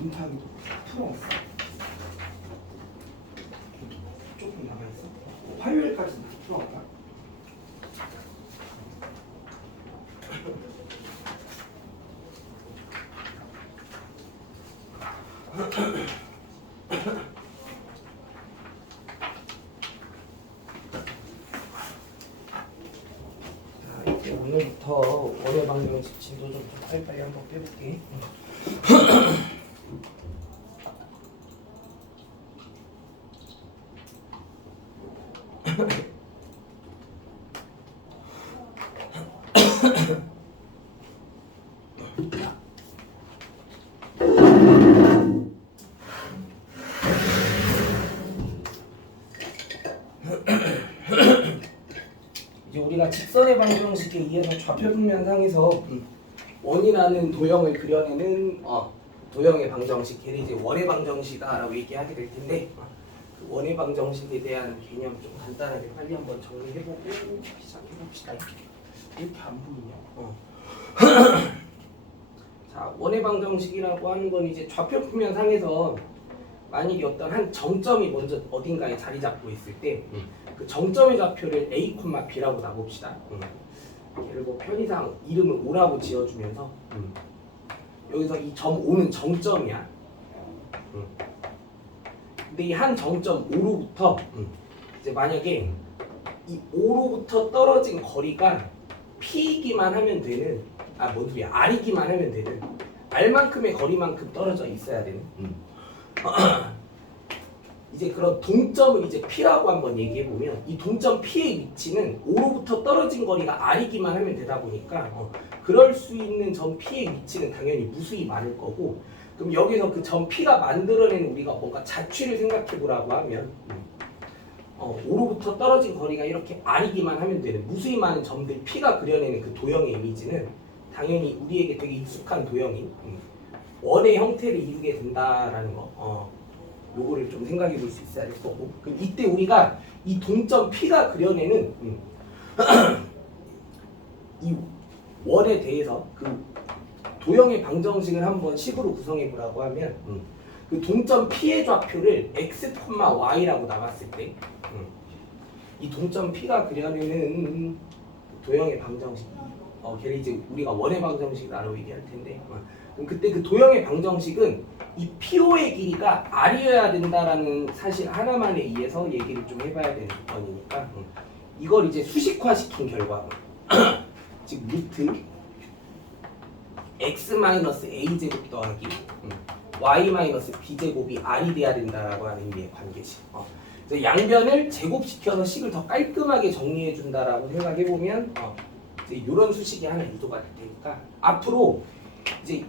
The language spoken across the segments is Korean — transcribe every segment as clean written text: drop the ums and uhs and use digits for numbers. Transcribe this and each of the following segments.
인타하기도 풀어왔어. 조금 남아있어. 화요일까지 다 풀어왔다. 자, 이제 오늘부터 월요 방정식 진도 좀 빨리빨리 한번 빼볼게. 이제 우리가 직선의 방정식에 의해서 좌표평면상에서 원이라는 도형을 그려내는 도형의 방정식, 걔를 이제 원의 방정식이다라고 얘기하게 될 텐데, 그 원의 방정식에 대한 개념 좀 간단하게 빨리 한번 정리해보고 시작해봅시다. 이렇게 안 보이냐? 자, 원의 방정식이라고 하는 건 이제 좌표평면상에서 만약에 어떤 한 정점이 먼저 어딘가에 자리 잡고 있을 때 그 정점의 좌표를 A, B라고 놔봅시다. 그리고 편의상 이름을 O라고 지어주면서 여기서 이 점 O는 정점이야. 근데 이 한 정점 O로부터 이제 만약에 이 O로부터 떨어진 거리가 P이기만 하면 되는 뭔 소리야, R이기만 하면 되는 R만큼의 거리만큼 떨어져 있어야 되는 이제 그런 동점을 이제 P라고 한번 얘기해 보면, 이 동점 P의 위치는 O로부터 떨어진 거리가 R이기만 하면 되다 보니까 그럴 수 있는 점 P의 위치는 당연히 무수히 많을 거고, 그럼 여기서 그 점 P가 만들어내는 우리가 뭔가 자취를 생각해 보라고 하면 O로부터 떨어진 거리가 이렇게 R이기만 하면 되는 무수히 많은 점들 P가 그려내는 그 도형의 이미지는 당연히 우리에게 되게 익숙한 도형인 원의 형태를 이루게 된다라는 거. 요거를 좀 생각해 볼 수 있어야 될 거고, 그럼 이때 우리가 이 동점 P가 그려내는 이 원에 대해서 그 도형의 방정식을 한번 식으로 구성해 보라고 하면 그 동점 P의 좌표를 x, y라고 나갔을 때 이 동점 P가 그려내는 도형의 방정식, 걔를 이제 우리가 원의 방정식이라고 얘기할 텐데, 그럼 그때 그 도형의 방정식은 이 PO의 길이가 R이어야 된다라는 사실 하나만에 의해서 얘기를 좀 해봐야 되는 조건이니까 이걸 이제 수식화시킨 결과 즉 루트 x-a제곱 더하기 y-b제곱이 R이 돼야 된다라고 하는 의미의 관계식. 양변을 제곱시켜서 식을 더 깔끔하게 정리해 준다라고 생각해 보면 이제 이런 수식이 하나 유도가 될 테니까, 앞으로 이제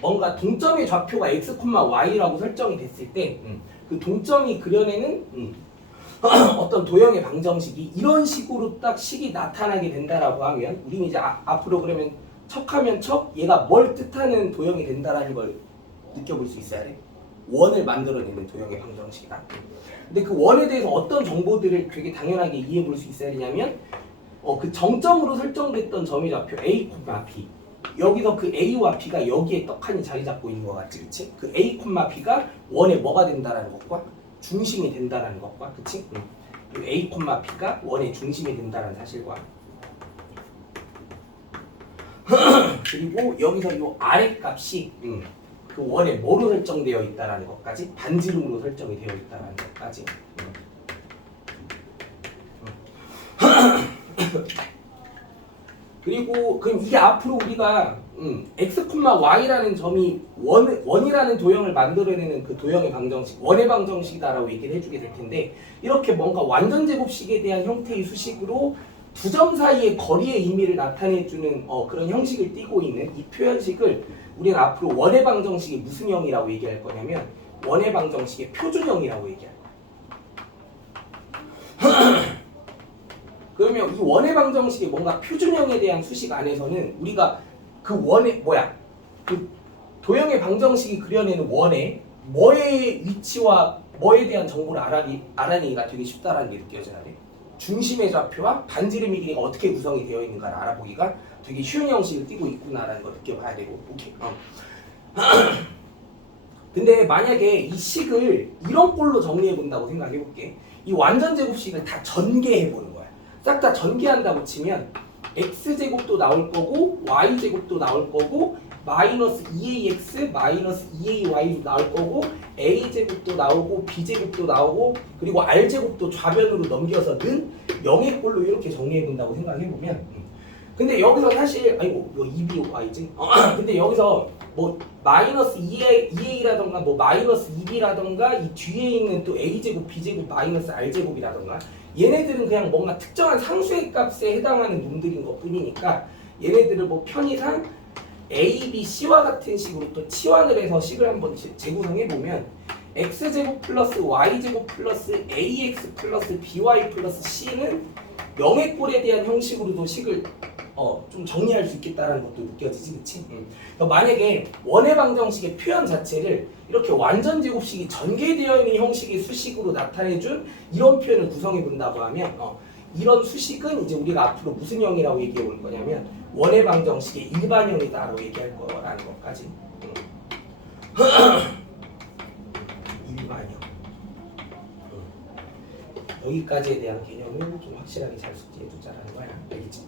뭔가 동점의 좌표가 x, y라고 설정이 됐을 때 그 동점이 그려내는 어떤 도형의 방정식이 이런 식으로 딱 식이 나타나게 된다라고 하면, 우리는 이제 앞으로 그러면 척하면 척 얘가 뭘 뜻하는 도형이 된다라는 걸 느껴볼 수 있어야 돼. 원을 만들어내는 도형의 방정식이다. 근데 그 원에 대해서 어떤 정보들을 되게 당연하게 이해해 볼 수 있어야 되냐면, 그 정점으로 설정됐던 점의 좌표 A, B, 여기서 그 A와 B가 여기에 떡하니 자리 잡고 있는 것 같지, 그치? 그 A, B가 원에 뭐가 된다라는 것과 중심이 된다라는 것과, 그치? A, B가 원의 중심이 된다라는 사실과 그리고 여기서 이 아래 값이 그 원에 뭐로 설정되어 있다라는 것까지, 반지름으로 설정이 되어 있다라는 것까지. 그리고 그럼 이게 앞으로 우리가 x, y라는 점이 원이라는 도형을 만들어내는 그 도형의 방정식, 원의 방정식이다라고 얘기를 해주게 될 텐데, 이렇게 뭔가 완전 제곱식에 대한 형태의 수식으로 두 점 사이의 거리의 의미를 나타내주는 그런 형식을 띠고 있는 이 표현식을 우리는 앞으로 원의 방정식이 무슨 형이라고 얘기할 거냐면 원의 방정식의 표준형이라고 얘기할 거야. 그러면 이 원의 방정식의 뭔가 표준형에 대한 수식 안에서는 우리가 그 원의 그 도형의 방정식이 그려내는 원의 뭐의 위치와 뭐에 대한 정보를 알아내기가 되게 쉽다라는 게 느껴져야 돼. 중심의 좌표와 반지름의 길이가 어떻게 구성이 되어 있는가를 알아보기가 되게 쉬운 형식을 띠고 있구나라는 걸 느껴봐야 되고. 오케이. 근데 만약에 이 식을 이런 꼴로 정리해 본다고 생각해 볼게. 이 완전 제곱식을 다 전개해 보는 거야. 싹 다 전개한다고 치면 x제곱도 나올 거고 y제곱도 나올 거고 마이너스 2ax 마이너스 2ay도 나올 거고 a제곱도 나오고 b제곱도 나오고 그리고 r제곱도 좌변으로 넘겨서는 0의 꼴로 이렇게 정리해 본다고 생각해 보면 근데 여기서 사실 아이고 이거 2by지 근데 여기서 뭐 마이너스 2a라던가 뭐 마이너스 2b라던가 이 뒤에 있는 또 a제곱 b제곱 마이너스 r제곱이라던가 얘네들은 그냥 뭔가 특정한 상수의 값에 해당하는 놈들인 것 뿐이니까 얘네들을 뭐 편의상 a, b, c와 같은 식으로 또 치환을 해서 식을 한번 재구성해 보면 x제곱 플러스 y제곱 플러스 ax 플러스 by 플러스 c는 0의 꼴에 대한 형식으로도 식을 좀 정리할 수 있겠다라는 것도 느껴지지, 그치? 만약에 원의 방정식의 표현 자체를 이렇게 완전 제곱식이 전개되어 있는 형식의 수식으로 나타내준 이런 표현을 구성해 본다고 하면 이런 수식은 이제 우리가 앞으로 무슨 형이라고 얘기해 볼 거냐면 원의 방정식의 일반형이다라고 얘기할 거라는 것까지. 일반형. 여기까지에 대한 개념을 좀 확실하게 잘 숙지해 두자라는 거야. 알겠지?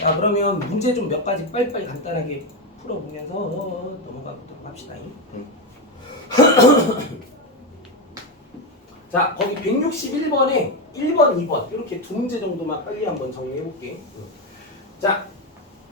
자, 그러면 문제 좀 몇 가지 빨리빨리 간단하게 풀어보면서 넘어가 보도록 합시다. 자, 거기 161번에 1번, 2번 이렇게 두 문제 정도만 빨리 한번 정리해 볼게. 자,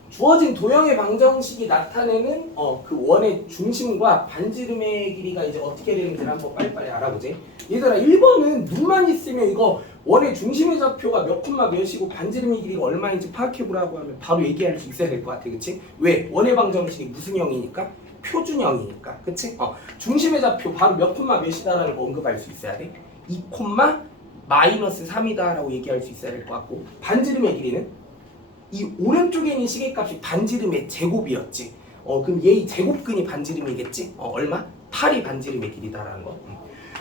주어진 도형의 방정식이 나타내는 그 원의 중심과 반지름의 길이가 이제 어떻게 되는지를 한번 빨리빨리 알아보지. 얘들아, 1번은 눈만 있으면 이거 원의 중심의 좌표가 몇 콤마 몇이고 반지름의 길이가 얼마인지 파악해보라고 하면 바로 얘기할 수 있어야 될 것 같아, 그치? 왜? 원의 방정식이 무슨 형이니까? 표준형이니까, 그치? 중심의 좌표 바로 몇 콤마 몇이다라는 거 언급할 수 있어야 돼. 2 콤마 마이너스 3이다라고 얘기할 수 있어야 될 것 같고, 반지름의 길이는 이 오른쪽에 있는 시계값이 반지름의 제곱이었지. 그럼 얘의 제곱근이 반지름이겠지? 얼마? 8이 반지름의 길이다라는 거.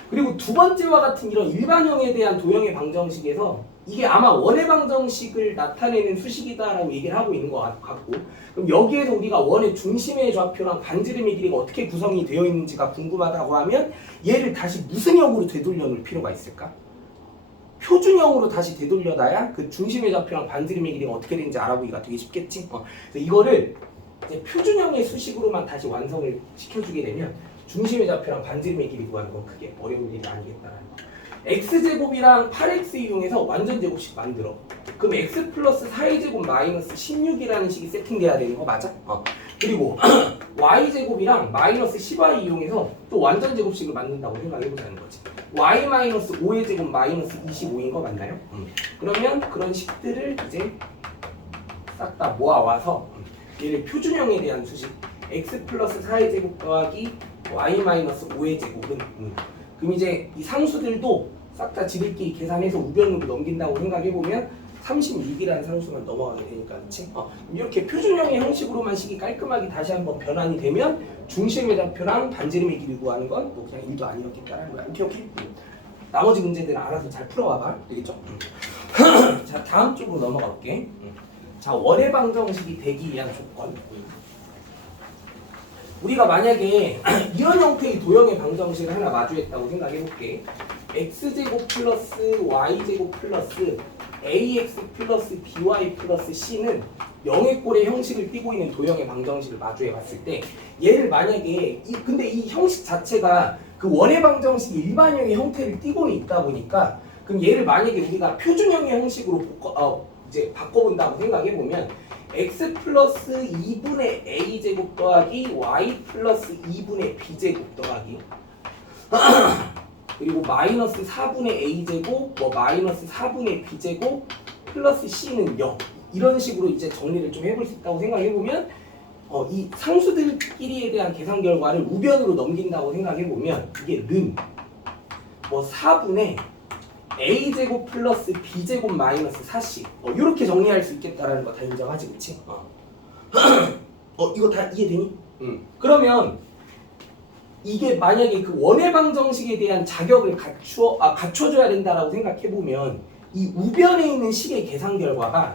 그리고 두 번째와 같은 이런 일반형에 대한 도형의 방정식에서 이게 아마 원의 방정식을 나타내는 수식이다라고 얘기를 하고 있는 것 같고, 그럼 여기에서 우리가 원의 중심의 좌표랑 반지름의 길이가 어떻게 구성이 되어 있는지가 궁금하다고 하면 얘를 다시 무슨 형으로 되돌려 놓을 필요가 있을까? 표준형으로 다시 되돌려놔야 그 중심의 좌표랑 반지름의 길이가 어떻게 되는지 알아보기가 되게 쉽겠지? 그래서 이거를 이제 표준형의 수식으로만 다시 완성을 시켜주게 되면 중심의 좌표랑 반지름의 길이 구하는 건 크게 어려운 일이 아니겠다라는 거. x제곱이랑 8x 이용해서 완전 제곱식 만들어. 그럼 x 플러스 4의 제곱 마이너스 16이라는 식이 세팅돼야 되는 거 맞아? 그리고 y제곱이랑 마이너스 10y 이용해서 또 완전 제곱식을 만든다고 생각해보자는 거지. y 마이너스 5의 제곱 마이너스 25인 거 맞나요? 그러면 그런 식들을 이제 싹 다 모아와서 얘를 표준형에 대한 수식 x 플러스 4의 제곱 더하기 y 마이너스 5의 제곱은 그럼 이제 이 상수들도 싹 다 지들끼리 계산해서 우변으로 넘긴다고 생각해보면 36이라는 상수만 넘어가게 되니까, 그치? 이렇게 표준형의 형식으로만 식이 깔끔하게 다시 한번 변환이 되면 중심의 좌표랑 반지름의 길이 구하는 건 뭐 그냥 1도 아니었겠다라는 거야. 오케이. 나머지 문제들은 알아서 잘 풀어와봐. 되겠죠? 자, 다음 쪽으로 넘어가 볼게. 자, 원의 방정식이 되기 위한 조건. 우리가 만약에 이런 형태의 도형의 방정식을 하나 마주했다고 생각해볼게. x제곱 플러스 y제곱 플러스 ax 플러스 by 플러스 c는 0의 꼴의 형식을 띠고 있는 도형의 방정식을 마주해 봤을 때 얘를 만약에 근데 이 형식 자체가 그 원의 방정식 일반형의 형태를 띠고는 있다 보니까 그럼 얘를 만약에 우리가 표준형의 형식으로 이제 바꿔본다고 생각해 보면 x 플러스 2분의 a제곱 더하기 y 플러스 2분의 b제곱 더하기 그리고 마이너스 4분의 a제곱 뭐 마이너스 4분의 b제곱 플러스 c는 0 이런 식으로 이제 정리를 좀 해볼 수 있다고 생각해보면 이 상수들끼리에 대한 계산 결과를 우변으로 넘긴다고 생각해보면 이게 는 뭐 4분의 a제곱 플러스 b제곱 마이너스 4c 이렇게 정리할 수 있겠다라는 거 다 인정하지, 그치? 이거 다 이해되니? 그러면 이게 만약에 그 원의 방정식에 대한 자격을 갖춰줘야 된다라고 생각해보면 이 우변에 있는 식의 계산 결과가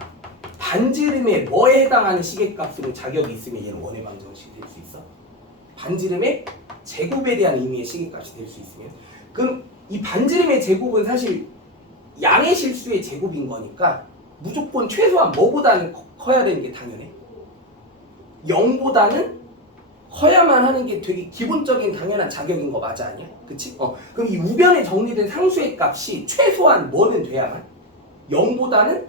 반지름의 뭐에 해당하는 식의 값으로 자격이 있으면 얘는 원의 방정식이 될 수 있어. 반지름의 제곱에 대한 의미의 식의 값이 될 수 있으면 그럼 이 반지름의 제곱은 사실 양의 실수의 제곱인 거니까 무조건 최소한 뭐보다는 커야 되는 게 당연해. 0보다는 커야만 하는 게 되게 기본적인 당연한 자격인 거 맞아 아니야? 그치? 그럼 이 우변에 정리된 상수의 값이 최소한 뭐는 돼야만 0보다는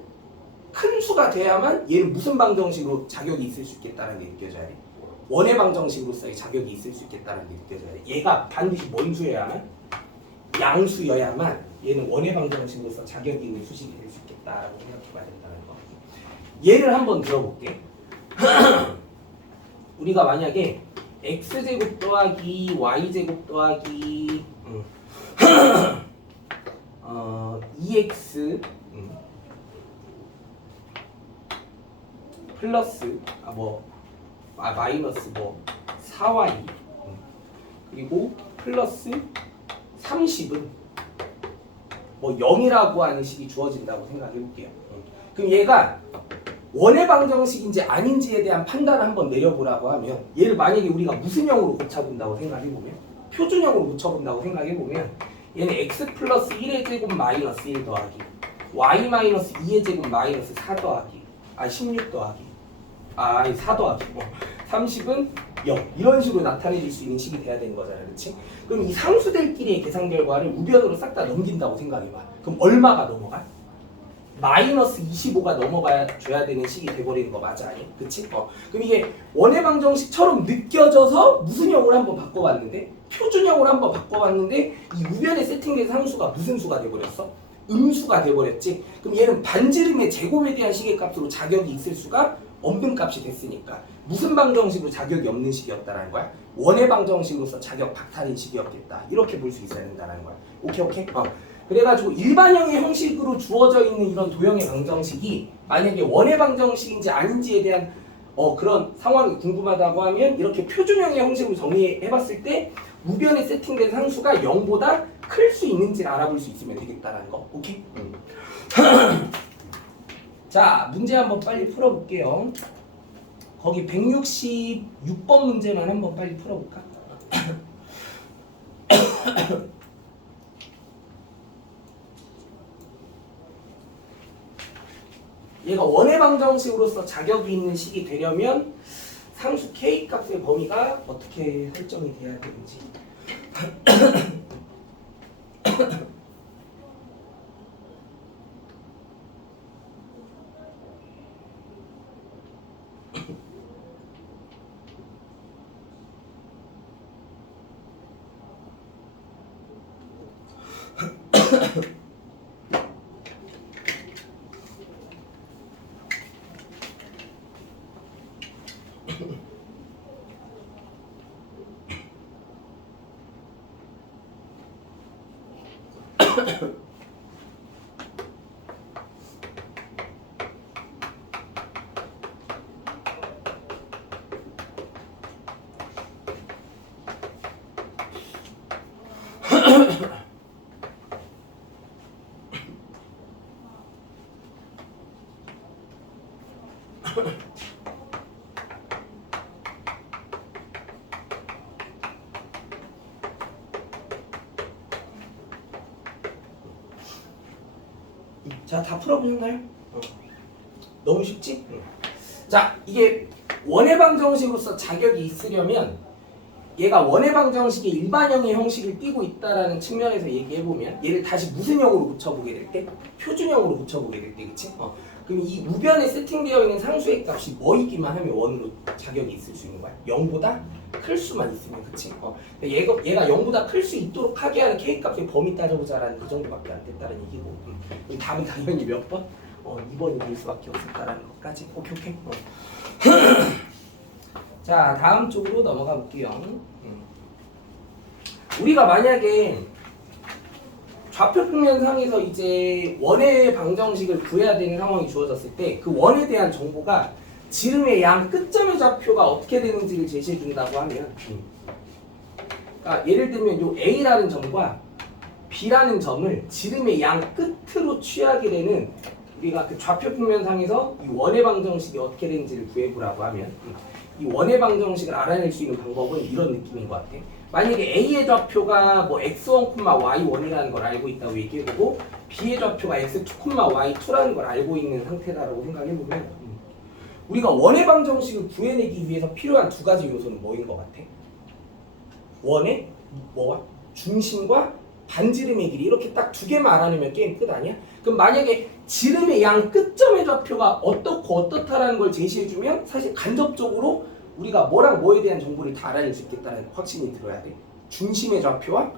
큰 수가 돼야만 얘는 무슨 방정식으로 자격이 있을 수 있겠다는 게 느껴져야 돼. 원의 방정식으로서의 자격이 있을 수 있겠다는 게 느껴져야 돼. 얘가 반드시 뭔 수여야만 양수여야만 얘는 원의 방정식으로서 자격이 있는 수식이 될 수 있겠다라고 생각해봐야 된다는 거. 예를 한번 들어볼게. 우리가 만약에 x제곱 더하기 y제곱 더하기 2x 플러스 마이너스 4y 그리고 플러스 30은 0이라고 하는 식이 주어진다고 생각해 볼게요. 그럼 얘가 원의 방정식인지 아닌지에 대한 판단을 한번 내려보라고 하면 얘를 만약에 우리가 무슨 형으로 고쳐본다고 생각해보면 표준형으로 고쳐본다고 생각해보면 얘는 x 플러스 1의 제곱 마이너스 1 더하기 y 마이너스 2의 제곱 마이너스 4 더하기 16 더하기 4 더하기 30은 0 이런 식으로 나타내줄 수 있는 식이 돼야 되는 거잖아요. 그렇지? 그럼 이 상수들끼리의 계산 결과를 우변으로 싹 다 넘긴다고 생각해봐. 그럼 얼마가 넘어가? 마이너스 25가 넘어가야 줘야 되는 식이 돼버리는 거 맞아 아니? 그치? 그럼 이게 원의 방정식처럼 느껴져서 무슨 형으로 한번 바꿔봤는데 표준형으로 한번 바꿔봤는데 이 우변에 세팅된 상수가 무슨 수가 돼버렸어? 음수가 돼버렸지? 그럼 얘는 반지름의 제곱에 대한 식의 값으로 자격이 있을 수가 없는 값이 됐으니까 무슨 방정식으로 자격이 없는 식이었다는 거야? 원의 방정식으로서 자격 박탈인 식이었겠다. 이렇게 볼 수 있어야 된다는 거야. 오케이? 그래가지고 일반형의 형식으로 주어져 있는 이런 도형의 방정식이 만약에 원의 방정식인지 아닌지에 대한 그런 상황이 궁금하다고 하면 이렇게 표준형의 형식으로 정리해봤을 때 우변에 세팅된 상수가 0보다 클 수 있는지를 알아볼 수 있으면 되겠다는 거. 오케이? 자, 문제 한번 빨리 풀어볼게요. 거기 166번 문제만 한번 빨리 풀어볼까? 얘가 원의 방정식으로서 자격이 있는 식이 되려면 상수 k 값의 범위가 어떻게 설정이 돼야 되는지. 자, 다 풀어보셨나요? 너무 쉽지? 자, 이게 원의 방정식으로서 자격이 있으려면 얘가 원의 방정식의 일반형의 형식을 띠고 있다라는 측면에서 얘기해보면 얘를 다시 무슨 형으로 고쳐보게 될 때? 표준형으로 고쳐보게 될 때, 그치? 그럼 이 우변에 세팅되어 있는 상수의 값이 뭐이기만 하면 원으로 자격이 있을 수 있는 거야? 0보다 클 수만 있으면, 그치? 얘가 0보다 클 수 있도록 하게 하는 K값의 범위 따져보자라는 그 정도밖에 안 됐다는 얘기고 답은 당연히 몇 번? 2번이 될 수밖에 없었다라는 것까지. 오케이. 자, 다음 쪽으로 넘어가 볼게요. 우리가 만약에 좌표평면상에서 이제 원의 방정식을 구해야 되는 상황이 주어졌을 때 그 원에 대한 정보가 지름의 양 끝점의 좌표가 어떻게 되는지를 제시해 준다고 하면 그러니까 예를 들면 요 A라는 점과 B라는 점을 지름의 양 끝으로 취하게 되는 우리가 그 좌표 평면상에서 이 원의 방정식이 어떻게 되는지를 구해보라고 하면 이 원의 방정식을 알아낼 수 있는 방법은 이런 느낌인 것 같아. 만약에 A의 좌표가 뭐 x1, y1이라는 걸 알고 있다고 얘기해보고 B의 좌표가 x2, y2라는 걸 알고 있는 상태다라고 생각해보면 우리가 원의 방정식을 구해내기 위해서 필요한 두 가지 요소는 뭐인 것 같아? 원의 뭐와? 중심과 반지름의 길이 이렇게 딱 두 개만 알아내면 게임 끝 아니야? 그럼 만약에 지름의 양 끝점의 좌표가 어떻고 어떻다라는 걸 제시해주면 사실 간접적으로 우리가 뭐랑 뭐에 대한 정보를 다 알아낼 수 있겠다는 확신이 들어야 돼. 중심의 좌표와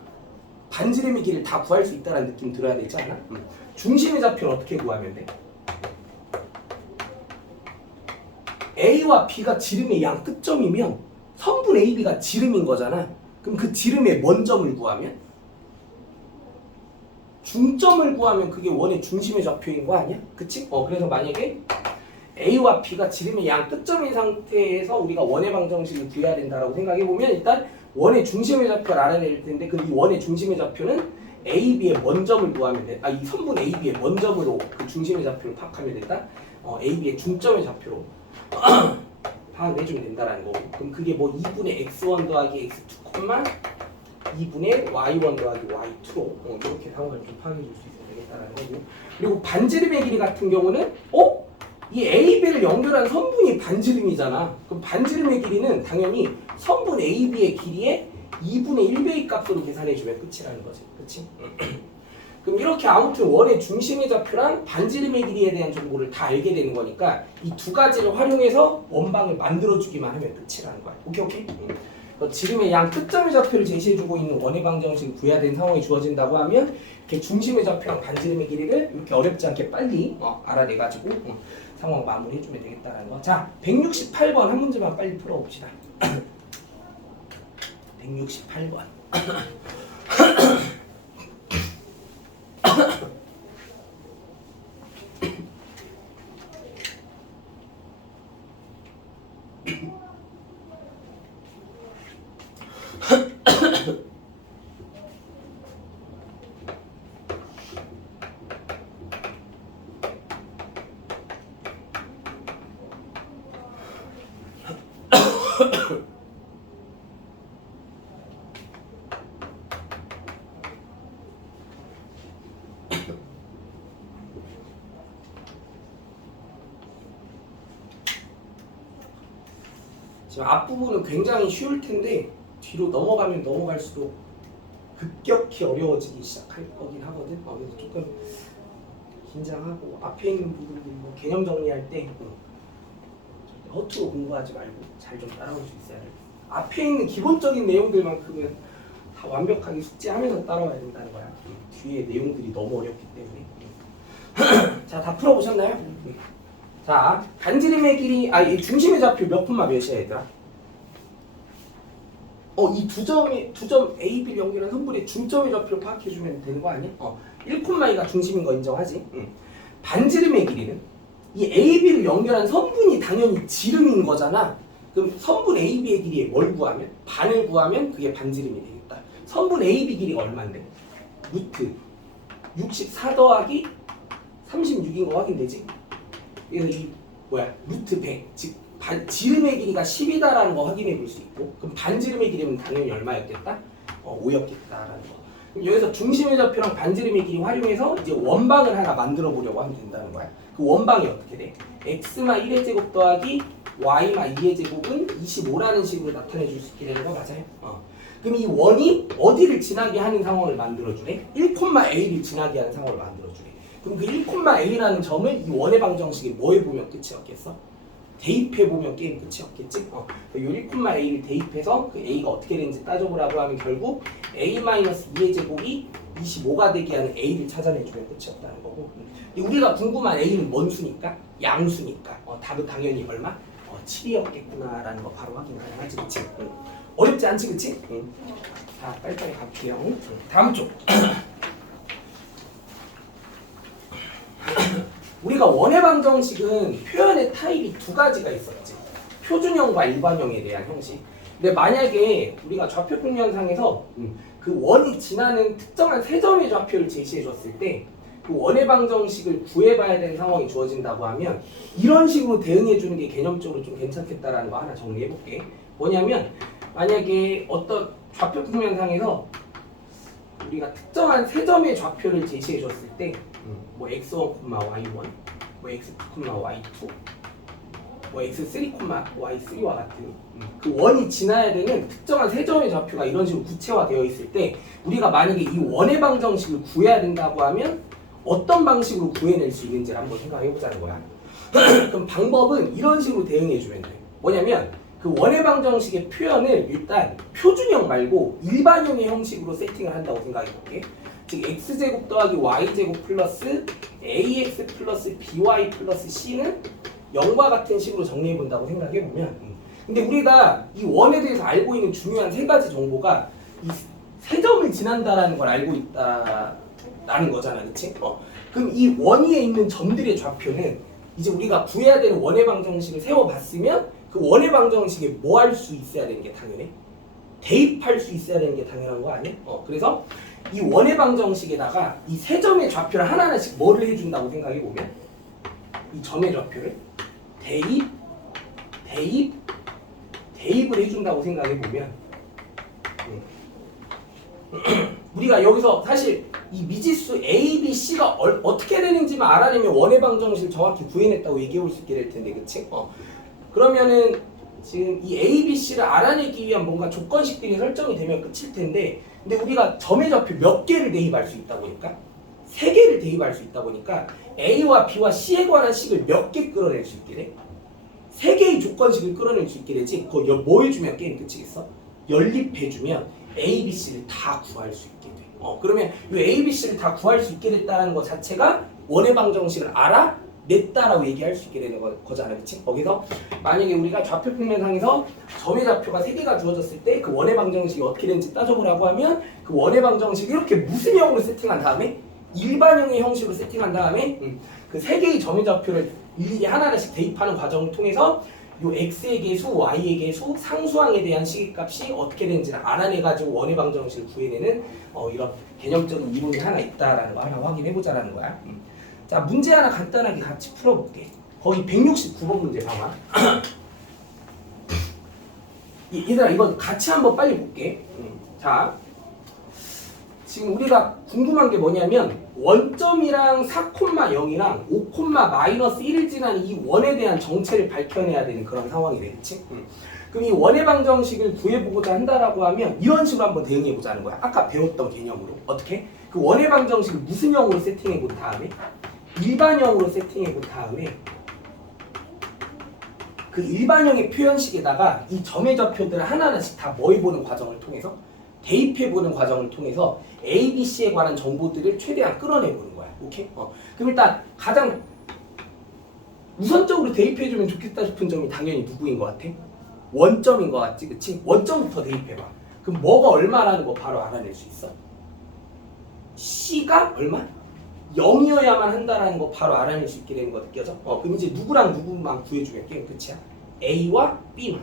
반지름의 길을 다 구할 수 있다는 느낌 들어야 되지 않아? 중심의 좌표는 어떻게 구하면 돼? A와 B가 지름의 양 끝점이면 선분 AB가 지름인 거잖아. 그럼 그 지름의 뭔 점을 구하면? 중점을 구하면 그게 원의 중심의 좌표인 거 아니야? 그치? 그래서 만약에 A와 B가 지름의 양 끝점인 상태에서 우리가 원의 방정식을 구해야 된다라고 생각해보면 일단 원의 중심의 좌표를 알아낼 텐데 그 이 원의 중심의 좌표는 AB의 뭔 점을 구하면 돼. 이 선분 AB의 뭔 점으로 그 중심의 좌표를 파악하면 된다? AB의 중점의 좌표로 파악을 해주면 된다라는 거고. 그럼 그게 뭐 2분의 x1 더하기 x2, 2분의 y1 더하기 y2로 이렇게 상황을 좀 파악해 줄 수 있으면 되겠다라는 거고. 그리고 반지름의 길이 같은 경우는 이 AB를 연결한 선분이 반지름이잖아. 그럼 반지름의 길이는 당연히 선분 AB의 길이의 2분의 1배의 값으로 계산해주면 끝이라는 거지. 그치? 그럼 이렇게 아무튼 원의 중심의 좌표랑 반지름의 길이에 대한 정보를 다 알게 되는 거니까 이 두 가지를 활용해서 원방을 만들어주기만 하면 끝이라는 거야. 오케이? 지름의 양 끝점의 좌표를 제시해주고 있는 원의 방정식을 구해야 되는 상황이 주어진다고 하면 이렇게 중심의 좌표랑 반지름의 길이를 이렇게 어렵지 않게 빨리 알아내가지고 상황 마무리해주면 되겠다라는 거. 자, 168번 한 문제만 빨리 풀어봅시다. 168번. 지금 앞부분은 굉장히 쉬울 텐데 뒤로 넘어가면 넘어갈수록 급격히 어려워지기 시작할 거긴 하거든. 그래서 조금 긴장하고 앞에 있는 부분들 뭐 개념 정리할 때 허투루 공부하지 말고 잘 좀 따라올 수 있어야 돼. 앞에 있는 기본적인 내용들만큼은 다 완벽하게 숙지하면서 따라와야 된다는 거야. 뒤에 내용들이 너무 어렵기 때문에. 자, 다 풀어보셨나요? 자, 반지름의 길이, 이 중심의 좌표 몇 콤마 몇이야, 얘들아? 이 두 점 A, B를 연결한 선분의 중점의 좌표를 파악해주면 되는 거 아니야? 1콤마가 중심인 거 인정하지? 반지름의 길이는 이 A, B를 연결한 선분이 당연히 지름인 거잖아. 그럼 선분 A, B의 길이에 뭘 구하면? 반을 구하면 그게 반지름이 되겠다. 선분 A, B 길이가 얼마인데? 루트 64 더하기 36인 거 확인되지? 그래서 이 루트 100, 즉 지름의 길이가 10이다라는 거 확인해 볼 수 있고, 그럼 반지름의 길이는 당연히 얼마였겠다? 5였겠다라는 거. 그럼 여기서 중심의 좌표랑 반지름의 길이 활용해서 이제 원방을 하나 만들어 보려고 하면 된다는 거야. 그 원방이 어떻게 돼? x마 1의 제곱 더하기 y마 2의 제곱은 25라는 식으로 나타내 줄 수 있게 되는 거 맞아요? 그럼 이 원이 어디를 지나게 하는 상황을 만들어주래? 1,a를 지나게 하는 상황을 만들어주래. 그럼 그 1,a라는 점을 이 원의 방정식에 뭐에 보면 끝이었겠어? 대입해보면 게임 끝이었겠지? 이 1,a를 대입해서 그 a가 어떻게 되는지 따져보라고 하면 결국 a-2의 제곱이 25가 되게 하는 a를 찾아내주면 끝이었다는 거고, 우리가 궁금한 a는 뭔 수니까? 양수니까 답은 당연히 얼마? 7이었겠구나 라는 거 바로 확인 가능하지, 그치? 어렵지 않지, 그치? 자, 빨리빨리 갈게요. 다음 쪽. 우리가 우리가 원의 방정식은 표현의 타입이 두 가지가 있었지. 표준형과 일반형에 대한 형식. 근데 만약에 우리가 좌표 평면상에서 그 원이 지나는 특정한 세 점의 좌표를 제시해 줬을 때 그 원의 방정식을 구해봐야 되는 상황이 주어진다고 하면 이런 식으로 대응해 주는 게 개념적으로 좀 괜찮겠다라는 거 하나 정리해 볼게. 뭐냐면 만약에 어떤 좌표 평면상에서 우리가 특정한 세 점의 좌표를 제시해 줬을 때 뭐 x1, y1, 뭐 x2, y2, 뭐 x3, y3와 같은 그 원이 지나야 되는 특정한 세 점의 좌표가 이런 식으로 구체화되어 있을 때 우리가 만약에 이 원의 방정식을 구해야 된다고 하면 어떤 방식으로 구해낼 수 있는지를 한번 생각해 보자는 거야. 그럼 방법은 이런 식으로 대응해 주면 돼. 뭐냐면 그 원의 방정식의 표현을 일단 표준형 말고 일반형의 형식으로 세팅을 한다고 생각해 볼게. 즉 x제곱 더하기 y제곱 플러스 ax 플러스 by 플러스 c는 0과 같은 식으로 정리해 본다고 생각해 보면 근데 우리가 이 원에 대해서 알고 있는 중요한 세 가지 정보가 이 세 점을 지난다라는 걸 알고 있다라는 거잖아, 그치? 그럼 이 원 위에 있는 점들의 좌표는 이제 우리가 구해야 되는 원의 방정식을 세워봤으면 그 원의 방정식에 뭐 할 수 있어야 되는 게 당연해? 대입할 수 있어야 되는 게 당연한 거 아니야? 그래서 이 원의 방정식에다가 이 세 점의 좌표를 하나하나씩 뭐를 해준다고 생각해 보면 이 점의 좌표를 대입을 해준다고 생각해 보면 우리가 여기서 사실 이 미지수 A, B, C가 어떻게 되는지만 알아내면 원의 방정식을 정확히 구해냈다고 얘기해 볼 수 있게 될 텐데, 그치? 그러면은 지금 이 A, B, C를 알아내기 위한 뭔가 조건식들이 설정이 되면 끝일 텐데, 근데 우리가 점의 좌표 몇 개를 대입할 수 있다 보니까, 세 개를 대입할 수 있다 보니까 A와 B와 C에 관한 식을 몇 개 끌어낼 수 있게 돼? 세 개의 조건식을 끌어낼 수 있게 되지. 그거 뭐 해주면 게임 끝이겠어? 연립해주면 A, B, C를 다 구할 수 있게 돼. 그러면 이 A, B, C를 다 구할 수 있게 됐다는 것 자체가 원의 방정식을 알아냈다라고 얘기할 수 있게 되는 거잖아, 그치? 거기서 만약에 우리가 좌표 평면상에서 점의 좌표가 3개가 주어졌을 때 그 원의 방정식이 어떻게 되는지 따져보라고 하면 그 원의 방정식을 이렇게 무슨 형으로 세팅한 다음에 일반형의 형식으로 세팅한 다음에 그 3개의 점의 좌표를 일일이 하나하나씩 대입하는 과정을 통해서 요 x의 개수, y의 개수, 상수항에 대한 시계값이 어떻게 되는지를 알아내가지고 원의 방정식을 구해내는 이런 개념적인 이론이 하나 있다라는 거 하나 확인해보자라는 거야. 자, 문제 하나 간단하게 같이 풀어볼게. 거의 169번 문제 봐봐. 얘들아 이건 같이 한번 빨리 볼게. 자, 지금 우리가 궁금한 게 뭐냐면 원점이랑 4,0이랑 5,-1을 지나는 이 원에 대한 정체를 밝혀내야 되는 그런 상황이 되겠지? 그럼 이 원의 방정식을 구해보고자 한다라고 하면 이런 식으로 한번 대응해보자는 거야. 아까 배웠던 개념으로. 어떻게? 그 원의 방정식을 무슨 형으로 세팅해본 다음에 일반형으로 세팅해본 다음에 그 일반형의 표현식에다가 이 점의 좌표들을 하나하나씩 다 뭐 해보는 과정을 통해서 대입해보는 과정을 통해서 A, B, C에 관한 정보들을 최대한 끌어내보는 거야. 오케이? 그럼 일단 가장 우선적으로 대입해주면 좋겠다 싶은 점이 당연히 누구인 것 같아? 원점인 것 같지? 그치? 원점부터 대입해봐. 그럼 뭐가 얼마라는 거 바로 알아낼 수 있어? C가 얼마? 0이어야만 한다라는 거 바로 알아낼 수 있게 되는 거 느껴져? 그럼 이제 누구랑 누구만 구해주면 게임 끝이야. A와 B만.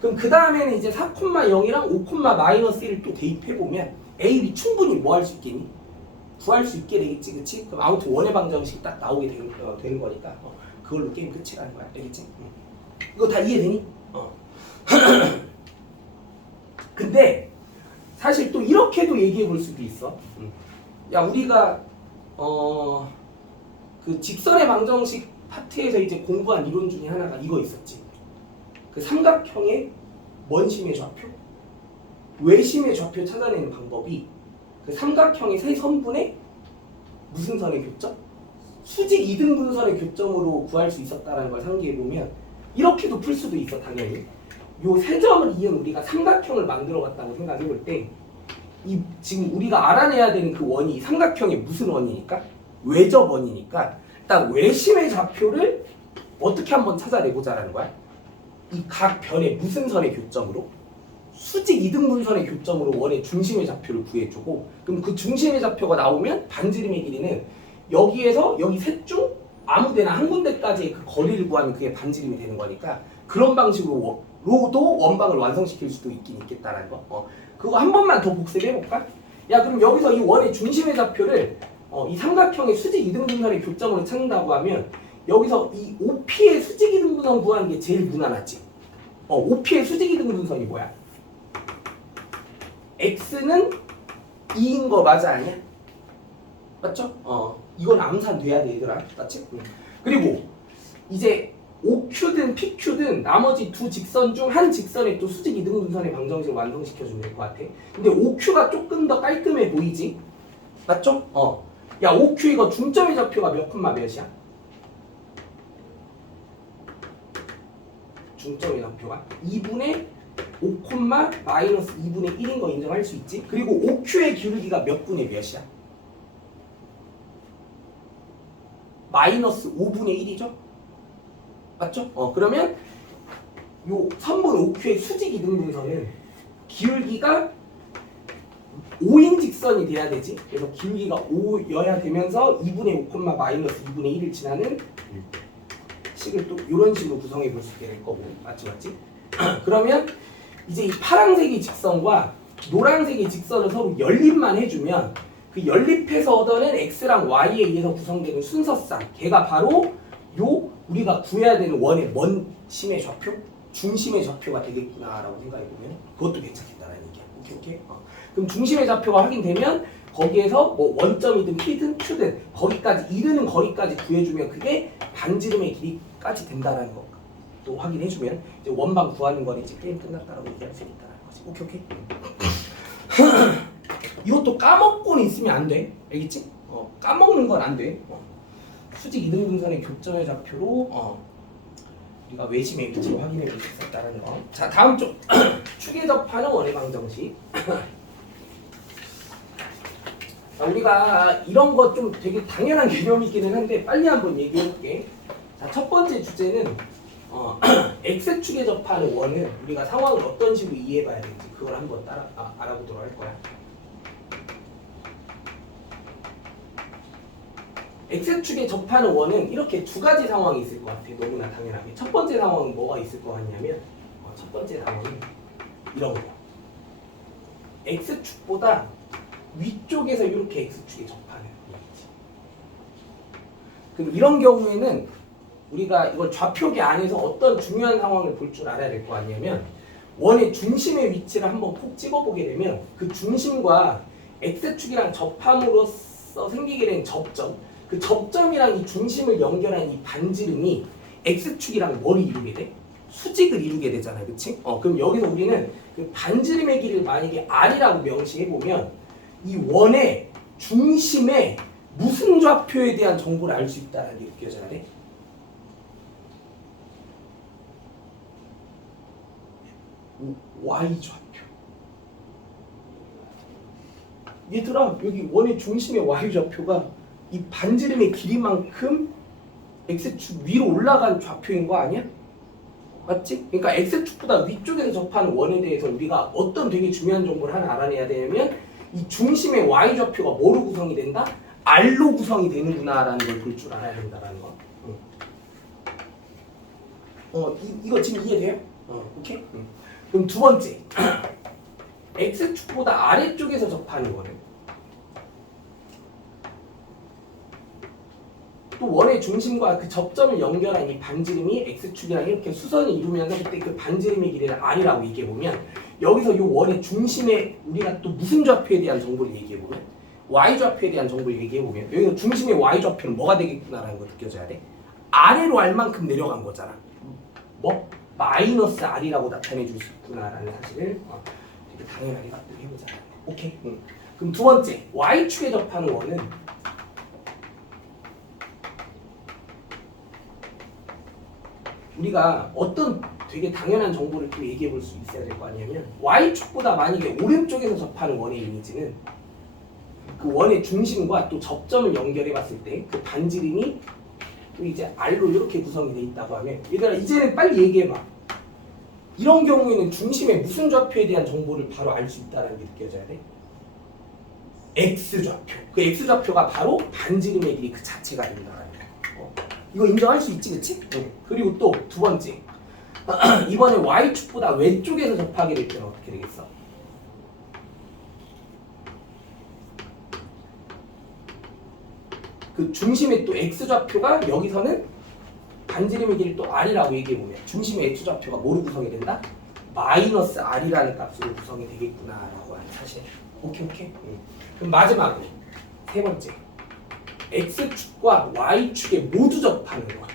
그럼 그 다음에는 이제 4,0이랑 5,-1을 또 대입해보면 A, B 충분히 뭐 할 수 있겠니? 구할 수 있게 되겠지, 그치? 그럼 아무튼 원의 방정식이 딱 나오게 되는 거니까 그걸로 게임 끝이라는 거야, 알겠지? 이거 다 이해되니? 근데 사실 또 이렇게도 얘기해 볼 수도 있어. 야, 우리가 그 직선의 방정식 파트에서 이제 공부한 이론 중에 하나가 이거 있었지. 그 삼각형의 원심의 좌표, 외심의 좌표 찾아내는 방법이 그 삼각형의 세 선분의 무슨 선의 교점? 수직 이등분선의 교점으로 구할 수 있었다는 걸 상기해보면 이렇게도 풀 수도 있어, 당연히. 요 세 점을 이은 우리가 삼각형을 만들어갔다고 생각해볼 때 이 지금 우리가 알아내야 되는 그 원이 삼각형의 무슨 원이니까? 외접 원이니까 일단 외심의 좌표를 어떻게 한번 찾아내보자라는 거야. 이 각 변의 무슨 선의 교점으로? 수직 이등분선의 교점으로 원의 중심의 좌표를 구해주고 그럼 그 중심의 좌표가 나오면 반지름의 길이는 여기에서 여기 셋 중 아무데나 한 군데까지의 그 거리를 구하면 그게 반지름이 되는 거니까 그런 방식으로도 원방을 완성시킬 수도 있긴 있겠다라는 거. 그거 한 번만 더 복습해 볼까? 야 그럼 여기서 이 원의 중심의 좌표를 이 삼각형의 수직 이등분선의 교점으로 찾는다고 하면 여기서 이 OP의 수직 이등분선 구하는 게 제일 무난하지. OP의 수직 이등분선이 뭐야? X는 2인 거 맞아 아니야? 맞죠? 이건 암산돼야 돼 얘들아. 맞지? 그리고 이제 OQ든 PQ든 나머지 두 직선 중 한 직선에 또 수직 이등분선의 방정식을 완성시켜주면 될 것 같아. 근데 OQ가 조금 더 깔끔해 보이지? 맞죠? 야 OQ 이거 중점의 좌표가 몇 콤마 몇이야? 중점의 좌표가 2분의 5 콤마 마이너스 2분의 1인 거 인정할 수 있지? 그리고 OQ의 기울기가 몇 분의 몇이야? 마이너스 5분의 1이죠? 맞죠? 그러면 요 선분 OQ의 수직 이등분선은 기울기가 5인 직선이 돼야 되지. 그래서 기울기가 5여야 되면서 2분의 5 콤마 마이너스 2분의 1을 지나는 식을 또 이런 식으로 구성해 볼 수 있게 될 거고. 맞지? 그러면 이제 이 파란색의 직선과 노란색의 직선을 서로 연립만 해주면 그 연립해서 얻어낸 x랑 y에 의해서 구성되는 순서상 걔가 바로 요 우리가 구해야 되는 원의 원심의 좌표, 중심의 좌표가 되겠구나라고 생각해보면 그것도 괜찮겠다라는 얘기야. 오케이? 그럼 중심의 좌표가 확인되면 거기에서 뭐 원점이든 p든 q든 거기까지 이르는 거리까지 구해주면 그게 반지름의 길이까지 된다라는 거 또 확인해주면 이제 원방 구하는 거는 이제 게임 끝났다라고 얘기할 수 있다라는 거지. 오케이? 이것도 까먹고는 있으면 안 돼. 알겠지? 까먹는 건 안 돼. 수직 이등분선의 교점의 좌표로 우리가 외심의 위치를 확인해 볼 수 있었다는 거. 자 다음 쪽 축에 접하는 원의 방정식. 자, 우리가 이런 거 좀 되게 당연한 개념이기는 한데 빨리 한번 얘기해 볼게. 자, 첫 번째 주제는 x축에 접하는 원은 우리가 상황을 어떤 식으로 이해해 봐야 되는지 그걸 한번 알아보도록 할 거야. x축에 접하는 원은 이렇게 두 가지 상황이 있을 것 같아. 너무나 당연하게. 첫 번째 상황은 뭐가 있을 것 같냐면 첫 번째 상황은 이런 거. x축보다 위쪽에서 이렇게 x축에 접하는 원이지. 그럼 이런 경우에는 우리가 이걸 좌표계 안에서 어떤 중요한 상황을 볼 줄 알아야 될 거 아니냐면 원의 중심의 위치를 한번 콕 찍어보게 되면 그 중심과 x축이랑 접함으로써 생기게 된 접점, 그 접점이랑 이 중심을 연결한 이 반지름이 x축이랑 뭘 이루게 돼? 수직을 이루게 되잖아요. 그치? 그럼 여기서 우리는 그 반지름의 길이를 만약에 r이라고 명시해보면 이 원의 중심의 무슨 좌표에 대한 정보를 알 수 있다는 게 느껴져야 돼? y좌표. 얘들아 여기 원의 중심의 y좌표가 이 반지름의 길이만큼 x축 위로 올라간 좌표인 거 아니야? 맞지? 그러니까 x축보다 위쪽에서 접하는 원에 대해서 우리가 어떤 되게 중요한 정보를 하나 알아내야 되냐면 이 중심의 y좌표가 뭐로 구성이 된다? r로 구성이 되는구나라는 걸 볼 줄 알아야 된다라는 거. 이거 지금 이해돼요? 오케이? 그럼 두 번째 x축보다 아래쪽에서 접하는 거는 또 원의 중심과 그 접점을 연결한 이 반지름이 x축이랑 이렇게 수선이 이루면서 그때 그 반지름의 길이를 r이라고 얘기해보면 여기서 이 원의 중심에 우리가 또 무슨 좌표에 대한 정보를 얘기해보면 y좌표에 대한 정보를 얘기해보면 여기서 중심의 y좌표는 뭐가 되겠구나라는 거 느껴져야 돼. 아래로 r만큼 내려간 거잖아. 뭐? 마이너스 r이라고 나타내 줄 수 있구나라는 사실을 되게 당연하게 납득해보자. 오케이? 그럼 두 번째 y축에 접하는 원은 우리가 어떤 되게 당연한 정보를 또 얘기해 볼 수 있어야 될 거 아니냐면 y축보다 만약에 오른쪽에서 접하는 원의 이미지는 그 원의 중심과 또 접점을 연결해 봤을 때 그 반지름이 또 이제 r로 이렇게 구성이 돼 있다고 하면 얘들아 이제는 빨리 얘기해 봐. 이런 경우에는 중심의 무슨 좌표에 대한 정보를 바로 알 수 있다는 게 느껴져야 돼. x좌표. 그 x좌표가 바로 반지름의 길이 그 자체가 된다는 거. 이거 인정할 수 있지, 그치? 그리고 또 두 번째. 이번에 y축보다 왼쪽에서 접하게 될 때는 어떻게 되겠어? 그 중심의 또 x좌표가 여기서는 반지름의 길이 또 r이라고 얘기해보면 중심의 x좌표가 뭐로 구성이 된다? 마이너스 r이라는 값으로 구성이 되겠구나라고 하는 사실. 오케이. 그럼 마지막으로 세 번째. x축과 y축에 모두 접하는 거.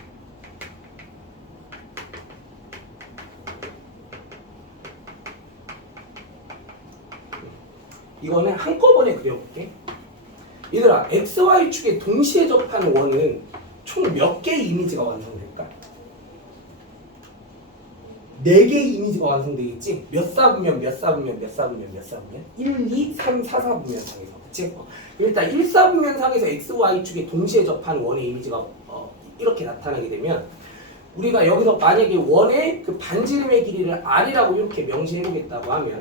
이거는 한꺼번에 그려볼게. 얘들아, x, y축에 동시에 접하는 원은 총 몇 개의 이미지가 완성될까? 4개의 이미지가 완성되겠지? 몇 사분면, 몇 사분면, 몇 사분면, 몇 사분면? 1, 2, 3, 4, 4분면 상에서. 그치? 일단 1, 4분면 상에서 x, y축에 동시에 접하는 원의 이미지가 이렇게 나타나게 되면 우리가 여기서 만약에 원의 그 반지름의 길이를 r이라고 이렇게 명시해보겠다고 하면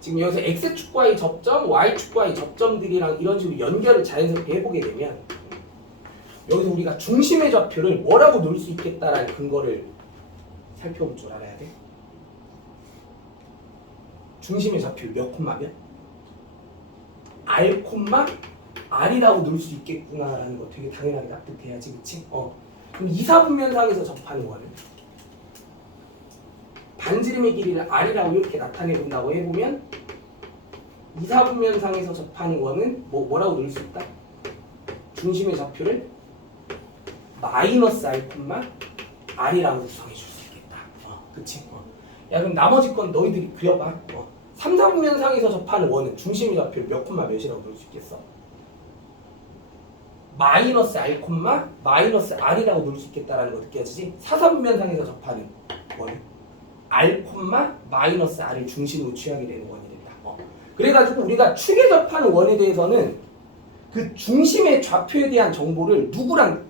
지금 여기서 x축과의 접점, y축과의 접점들이랑 이런 식으로 연결을 자연스럽게 해보게 되면 여기서 우리가 중심의 좌표를 뭐라고 놓을 수 있겠다라는 근거를 살펴볼 줄 알아야 돼. 중심의 좌표 몇 콤마면? r 콤마 r이라고 놓을 수 있겠구나라는 거 되게 당연하게 납득해야지, 그치? 그럼 2, 4분면상에서 접하는 거는 반지름의 길이를 r이라고 이렇게 나타내 본다고 해보면 2, 4분면상에서 접하는 원은 뭐라고 놓을 수 있다? 중심의 좌표를 마이너스 r 콤마 r이라고 구성해 줄 수 있겠다. 그치? 야, 그럼 나머지 건 너희들이 그려봐. 3, 4분면상에서 접하는 원은 중심의 좌표를 몇 콤마 몇이라고 놓을 수 있겠어? 마이너스 r 콤마 마이너스 r이라고 놓을 수 있겠다라는 거 느껴지지? 4, 4분면상에서 접하는 원은 r 콤마 마이너스 r을 중심으로 취하게 되는 원이 된다. 그래가지고 우리가 축에 접하는 원에 대해서는 그 중심의 좌표에 대한 정보를 누구랑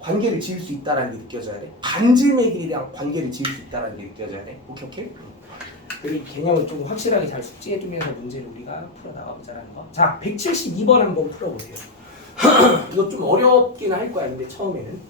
관계를 지을 수 있다라는 게 느껴져야 돼. 반지름의 길이랑 관계를 지을 수 있다라는 게 느껴져야 돼. 오케이? 그리고 개념을 좀 확실하게 잘 숙지해두면서 문제를 우리가 풀어나가보자라는 거. 자, 172번 한번 풀어보세요. 이거 좀 어렵긴 할 거야. 근데 처음에는.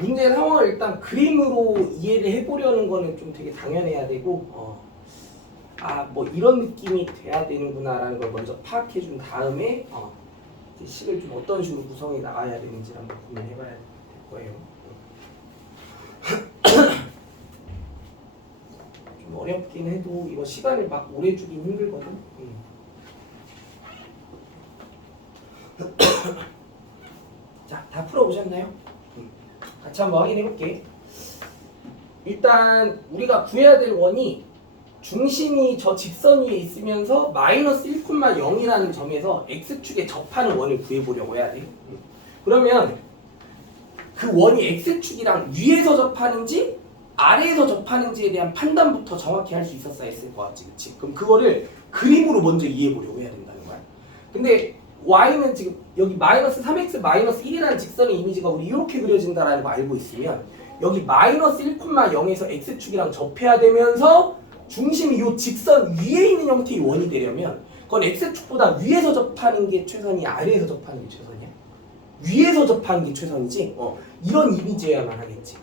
문제 상황을 일단 그림으로 이해를 해보려는 거는 좀 되게 당연해야 되고 뭐 이런 느낌이 돼야 되는구나라는 걸 먼저 파악해 준 다음에 이제 식을 좀 어떤 식으로 구성해 나가야 되는지 한번 고민해봐야 될 거예요. 좀 어렵긴 해도 이거 시간을 막 오래 주긴 힘들거든. 자, 다 풀어보셨나요? 같이 한번 확인해 볼게. 일단 우리가 구해야 될 원이 중심이 저 직선 위에 있으면서 마이너스 1,0이라는 점에서 x축에 접하는 원을 구해보려고 해야 돼요. 그러면 그 원이 x축이랑 위에서 접하는지 아래에서 접하는지에 대한 판단부터 정확히 할 수 있었어야 했을 것 같지, 그치? 그럼 그거를 그림으로 먼저 이해해보려고 해야 된다는 거야. 근데 y는 지금 여기 마이너스 3x 마이너스 1이라는 직선의 이미지가 우리 이렇게 그려진다라는 거 알고 있으면 여기 마이너스 1,0에서 x축이랑 접해야 되면서 중심이 이 직선 위에 있는 형태의 원이 되려면 그건 x축보다 위에서 접하는 게 최선이야, 아래에서 접하는 게 최선이야? 위에서 접하는 게 최선이지? 이런 이미지여야만 하겠지.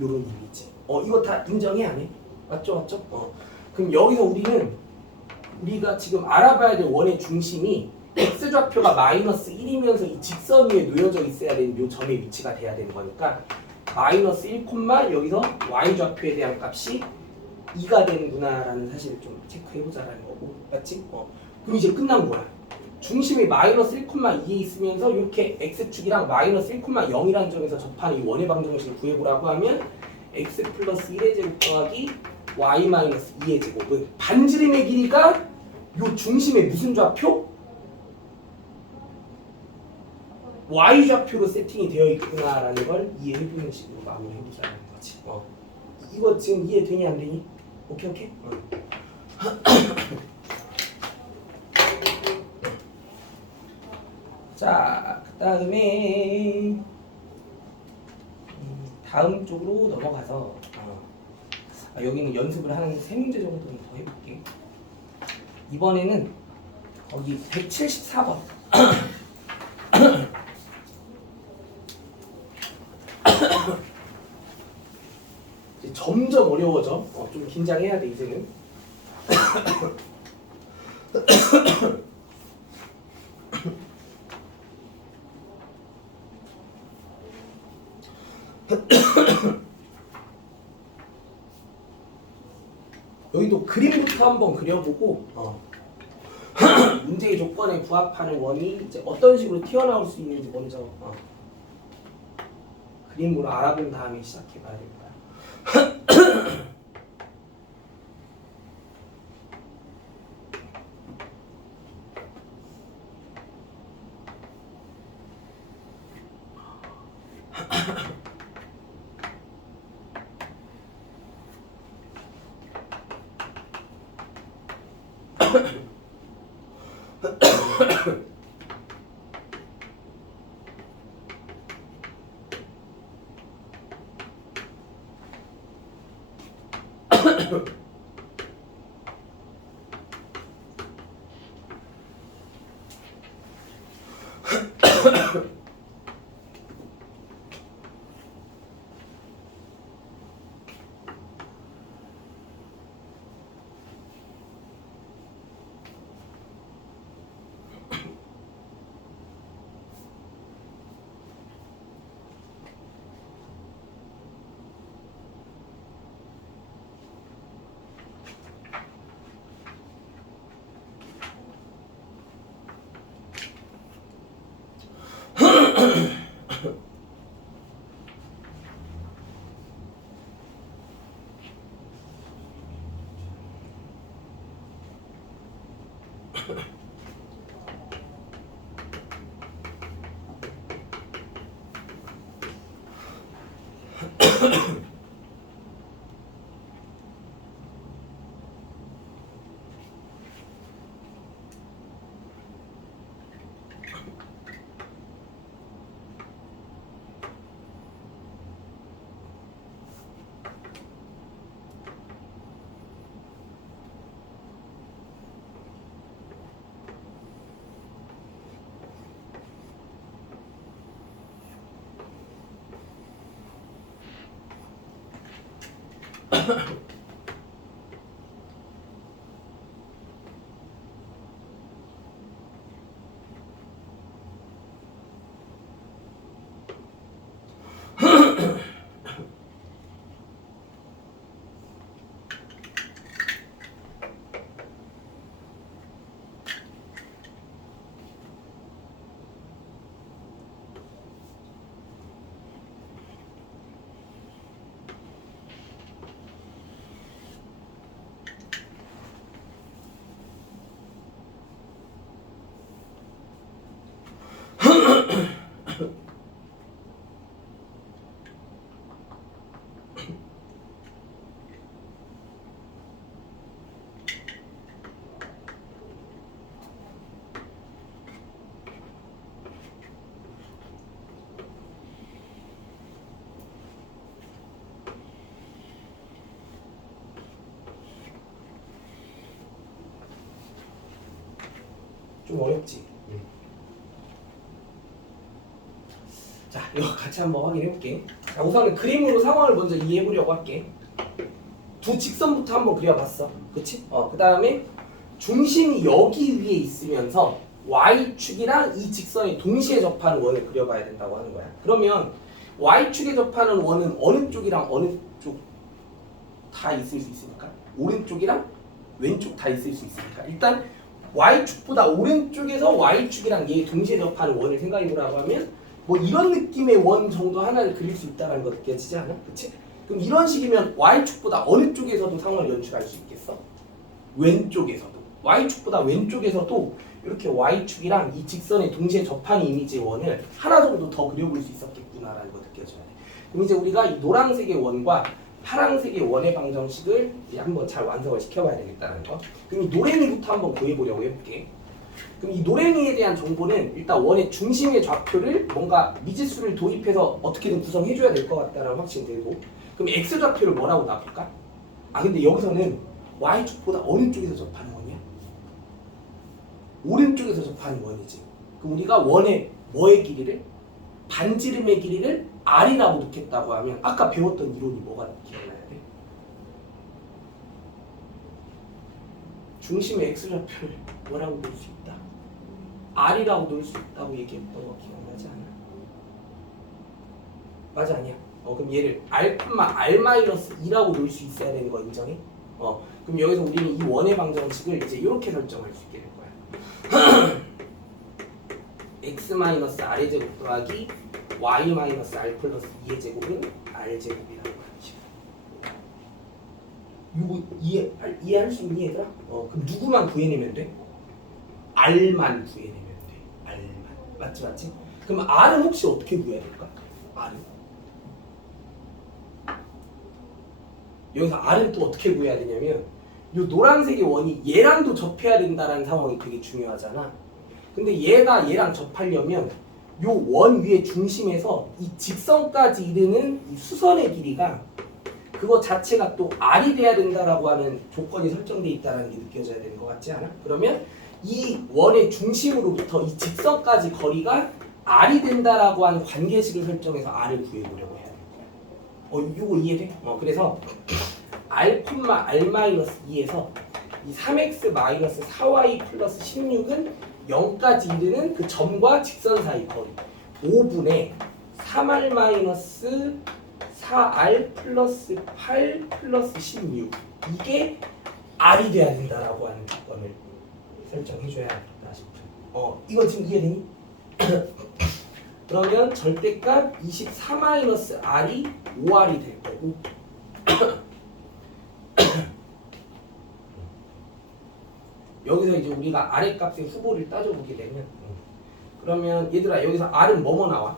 요런 이미지. 이거 다 인정해, 안 해? 맞죠, 맞죠? 그럼 여기서 우리가 지금 알아봐야 될 원의 중심이 x좌표가 마이너스 1이면서 이 직선 위에 놓여져 있어야 되는 요 점의 위치가 돼야 되는 거니까 마이너스 1, 여기서 y좌표에 대한 값이 2가 되는구나라는 사실을 좀 체크해보자라는 거고, 맞지? 그럼 이제 끝난 거야. 중심이 마이너스 1,2에 있으면서 이렇게 x축이랑 마이너스 1,0이라는 점에서 접하는 이 원의 방정식을 구해보라고 하면 x 플러스 1의 제곱 더하기 y 마이너스 2의 제곱은 반지름의 길이가 요 중심의 무슨 좌표? y좌표로 세팅이 되어 있구나라는 걸 이해해보는 식으로 마무리해보자는 거지. 이거 지금 이해되니 안 되니? 오케이? 자, 그 다음에 다음 쪽으로 넘어가서 여기는 연습을 하는 3문제 정도는 더 해볼게. 이번에는 거기 174번 이제 점점 어려워져. 좀 긴장해야 돼 이제는. 여기도 그림부터 한번 그려보고 문제의 조건에 부합하는 원이 이제 어떤 식으로 튀어나올 수 있는지 먼저 그림으로 알아본 다음에 시작해봐야 될 거야. 좀 어렵지. 자, 이거 같이 한번 확인해 볼게. 자, 우선은 그림으로 상황을 먼저 이해해 보려고 할게. 두 직선부터 한번 그려봤어. 그치? 그 다음에 중심이 여기 위에 있으면서 Y축이랑 이 직선이 동시에 접하는 원을 그려봐야 된다고 하는 거야. 그러면 Y축에 접하는 원은 어느 쪽이랑 어느 쪽 다 있을 수 있습니까? 오른쪽이랑 왼쪽 다 있을 수 있습니까? 일단 Y축보다 오른쪽에서 Y축이랑 얘 동시에 접하는 원을 생각해 보라고 하면 뭐 이런 느낌의 원 정도 하나를 그릴 수 있다는 거 느껴지지 않아? 그치? 그럼 이런 식이면 Y축보다 어느 쪽에서도 상황을 연출할 수 있겠어? 왼쪽에서도. Y축보다 왼쪽에서도 이렇게 Y축이랑 이 직선에 동시에 접하는 이미지의 원을 하나 정도 더 그려볼 수 있었겠구나라는 거 느껴져야 돼. 그럼 이제 우리가 이 노란색의 원과 파란색의 원의 방정식을 이제 한번 잘 완성을 시켜봐야 되겠다는 거. 그럼 이 노랭이부터 한번 구해보려고 해볼게. 그럼 이 노랭이에 대한 정보는 일단 원의 중심의 좌표를 뭔가 미지수를 도입해서 어떻게든 구성해줘야 될 것 같다는 확신이 들고, 그럼 x 좌표를 뭐라고 놔볼까? 근데 여기서는 y축보다 어느 쪽에서 접하는 원이야? 오른쪽에서 접하는 원이지. 그럼 우리가 원의 뭐의 길이를? 반지름의 길이를 r이라고 놓겠다고 하면 아까 배웠던 이론이 뭐가 기억나야 돼? 중심의 x좌표를 뭐라고 놓을 수 있다? r이라고 놓을 수 있다고 얘기했던 거 기억나지 않아? 맞아, 아니야? 그럼 얘를 r,r-2라고 놓을 수 있어야 되는 거 인정해? 그럼 여기서 우리는 이 원의 방정식을 이제 이렇게 설정할 수 있게 될 거야. x-r의 제곱 더하기 y-r 플러스 2의 제곱은 r제곱이라고 하지. 이거 이해할 수 있니 얘들아? 그럼 누구만 구해내면 돼? r만 구해내면 돼. r만. 맞지? 그럼 r은 혹시 어떻게 구해야 될까? r은? 여기서 r은 또 어떻게 구해야 되냐면 이 노란색의 원이 얘랑도 접해야 된다는 상황이 되게 중요하잖아. 근데 얘가 얘랑 접하려면 요 원 위의 중심에서 이 직선까지 이르는 이 수선의 길이가 그거 자체가 또 r이 돼야 된다라고 하는 조건이 설정돼 있다는 게 느껴져야 되는 것 같지 않아? 그러면 이 원의 중심으로부터 이 직선까지 거리가 r이 된다라고 하는 관계식을 설정해서 r을 구해보려고 해야 될 거야. 이거 이해돼? 그래서 r,r-2에서 이 3x-4y 플러스 16은 0까지 이르는 그 점과 직선 사이 거리 5분의 3r-4r 플러스 8 플러스 16 이게 r이 돼야 된다라고 하는 조건을 설정해줘야겠다 싶어. 이거 지금 이해되니? 그러면 절대값 24-r이 5r이 될 거고 여기서 이제 우리가 r의 값의 후보를 따져보게 되면 그러면 얘들아 여기서 r은 뭐뭐 나와?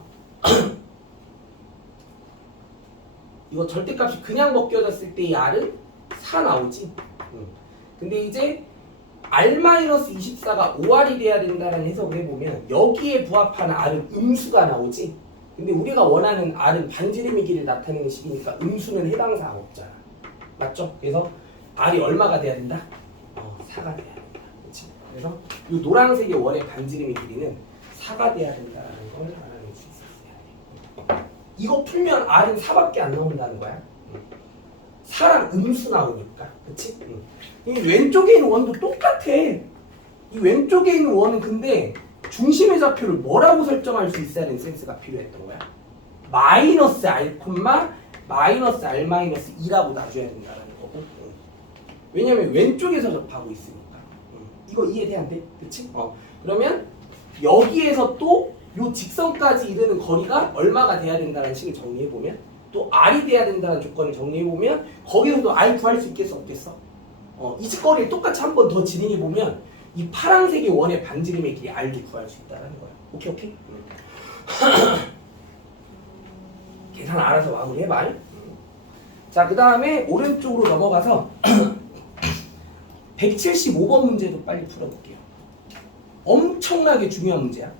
이거 절대값이 그냥 벗겨졌을 때 이 r은 4 나오지. 근데 이제 r-24가 5r이 돼야 된다는 해석을 해보면 여기에 부합하는 r은 음수가 나오지. 근데 우리가 원하는 r은 반지름의 길을 나타내는 식이니까 음수는 해당 사항 없잖아. 맞죠? 그래서 r이 얼마가 돼야 된다? 4가 돼야 된다. 그렇지? 그래서 이 노란색의 원의 반지름의 길이는 4가 돼야 된다는 걸 알아낼 수 있었어야 돼. 이거 풀면 r은 4밖에 안 나온다는 거야. 4랑 음수 나오니까. 그치? 이 왼쪽에 있는 원도 똑같아. 이 왼쪽에 있는 원은 근데 중심의 좌표를 뭐라고 설정할 수 있어야 되는 센스가 필요했던 거야. 마이너스 r, 마이너스 r-2라고 놔줘야 된다는 거고. 왜냐면 왼쪽에서 접하고 있으니까. 이거 이해돼 안 돼? 그치? 그러면 여기에서 또 요 직선까지 이르는 거리가 얼마가 돼야 된다는 식을 정리해보면 또 r이 돼야 된다는 조건을 정리해보면 거기서도 r 구할 수 있겠어 없겠어? 이 직거리를 똑같이 한 번 더 진행해보면 이 파란색의 원의 반지름의 길이 r도 구할 수 있다는 거야. 오케이? 계산 알아서 마무리해봐. 자, 그 다음에 오른쪽으로 넘어가서 175번 문제도 빨리 풀어볼게요. 엄청나게 중요한 문제야.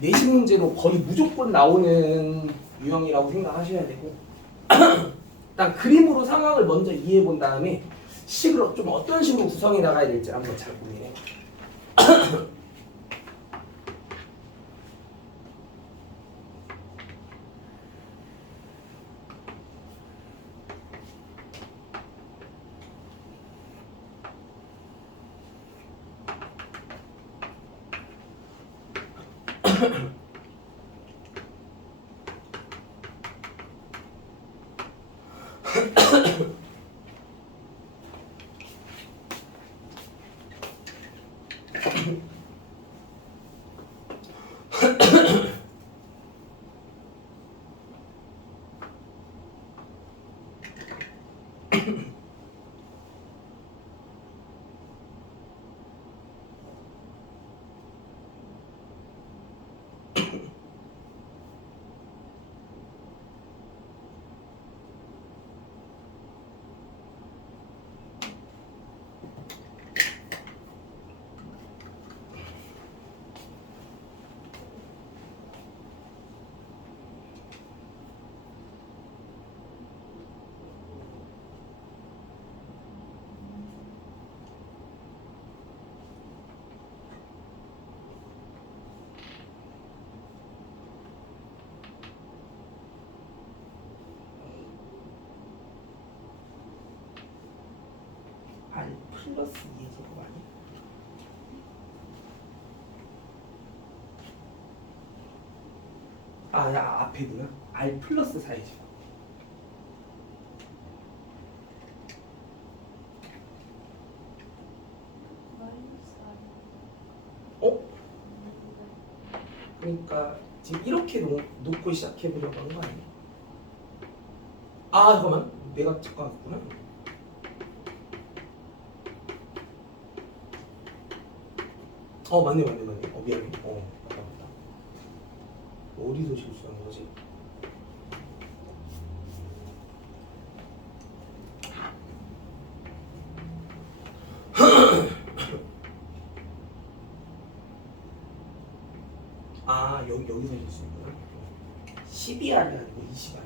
내신 문제로 거의 무조건 나오는 유형이라고 생각하셔야 되고 일단 그림으로 상황을 먼저 이해해 본 다음에 식으로 좀 어떤 식으로 구성해 나가야 될지 한번 잘 고민해. R 플러스 2의 제곱 아니야? 아, 야, 앞에구나. R 플러스 4의 제곱. 어? 그러니까 지금 이렇게 놓고 시작해보려고 하는 거 아니야? 아, 잠깐만. 내가 착각했구나. 맞네. 미안해. 맞다. 어디서 실수한 거지? 아, 여기서 실수했구나. 12R이 아니고 20R이지.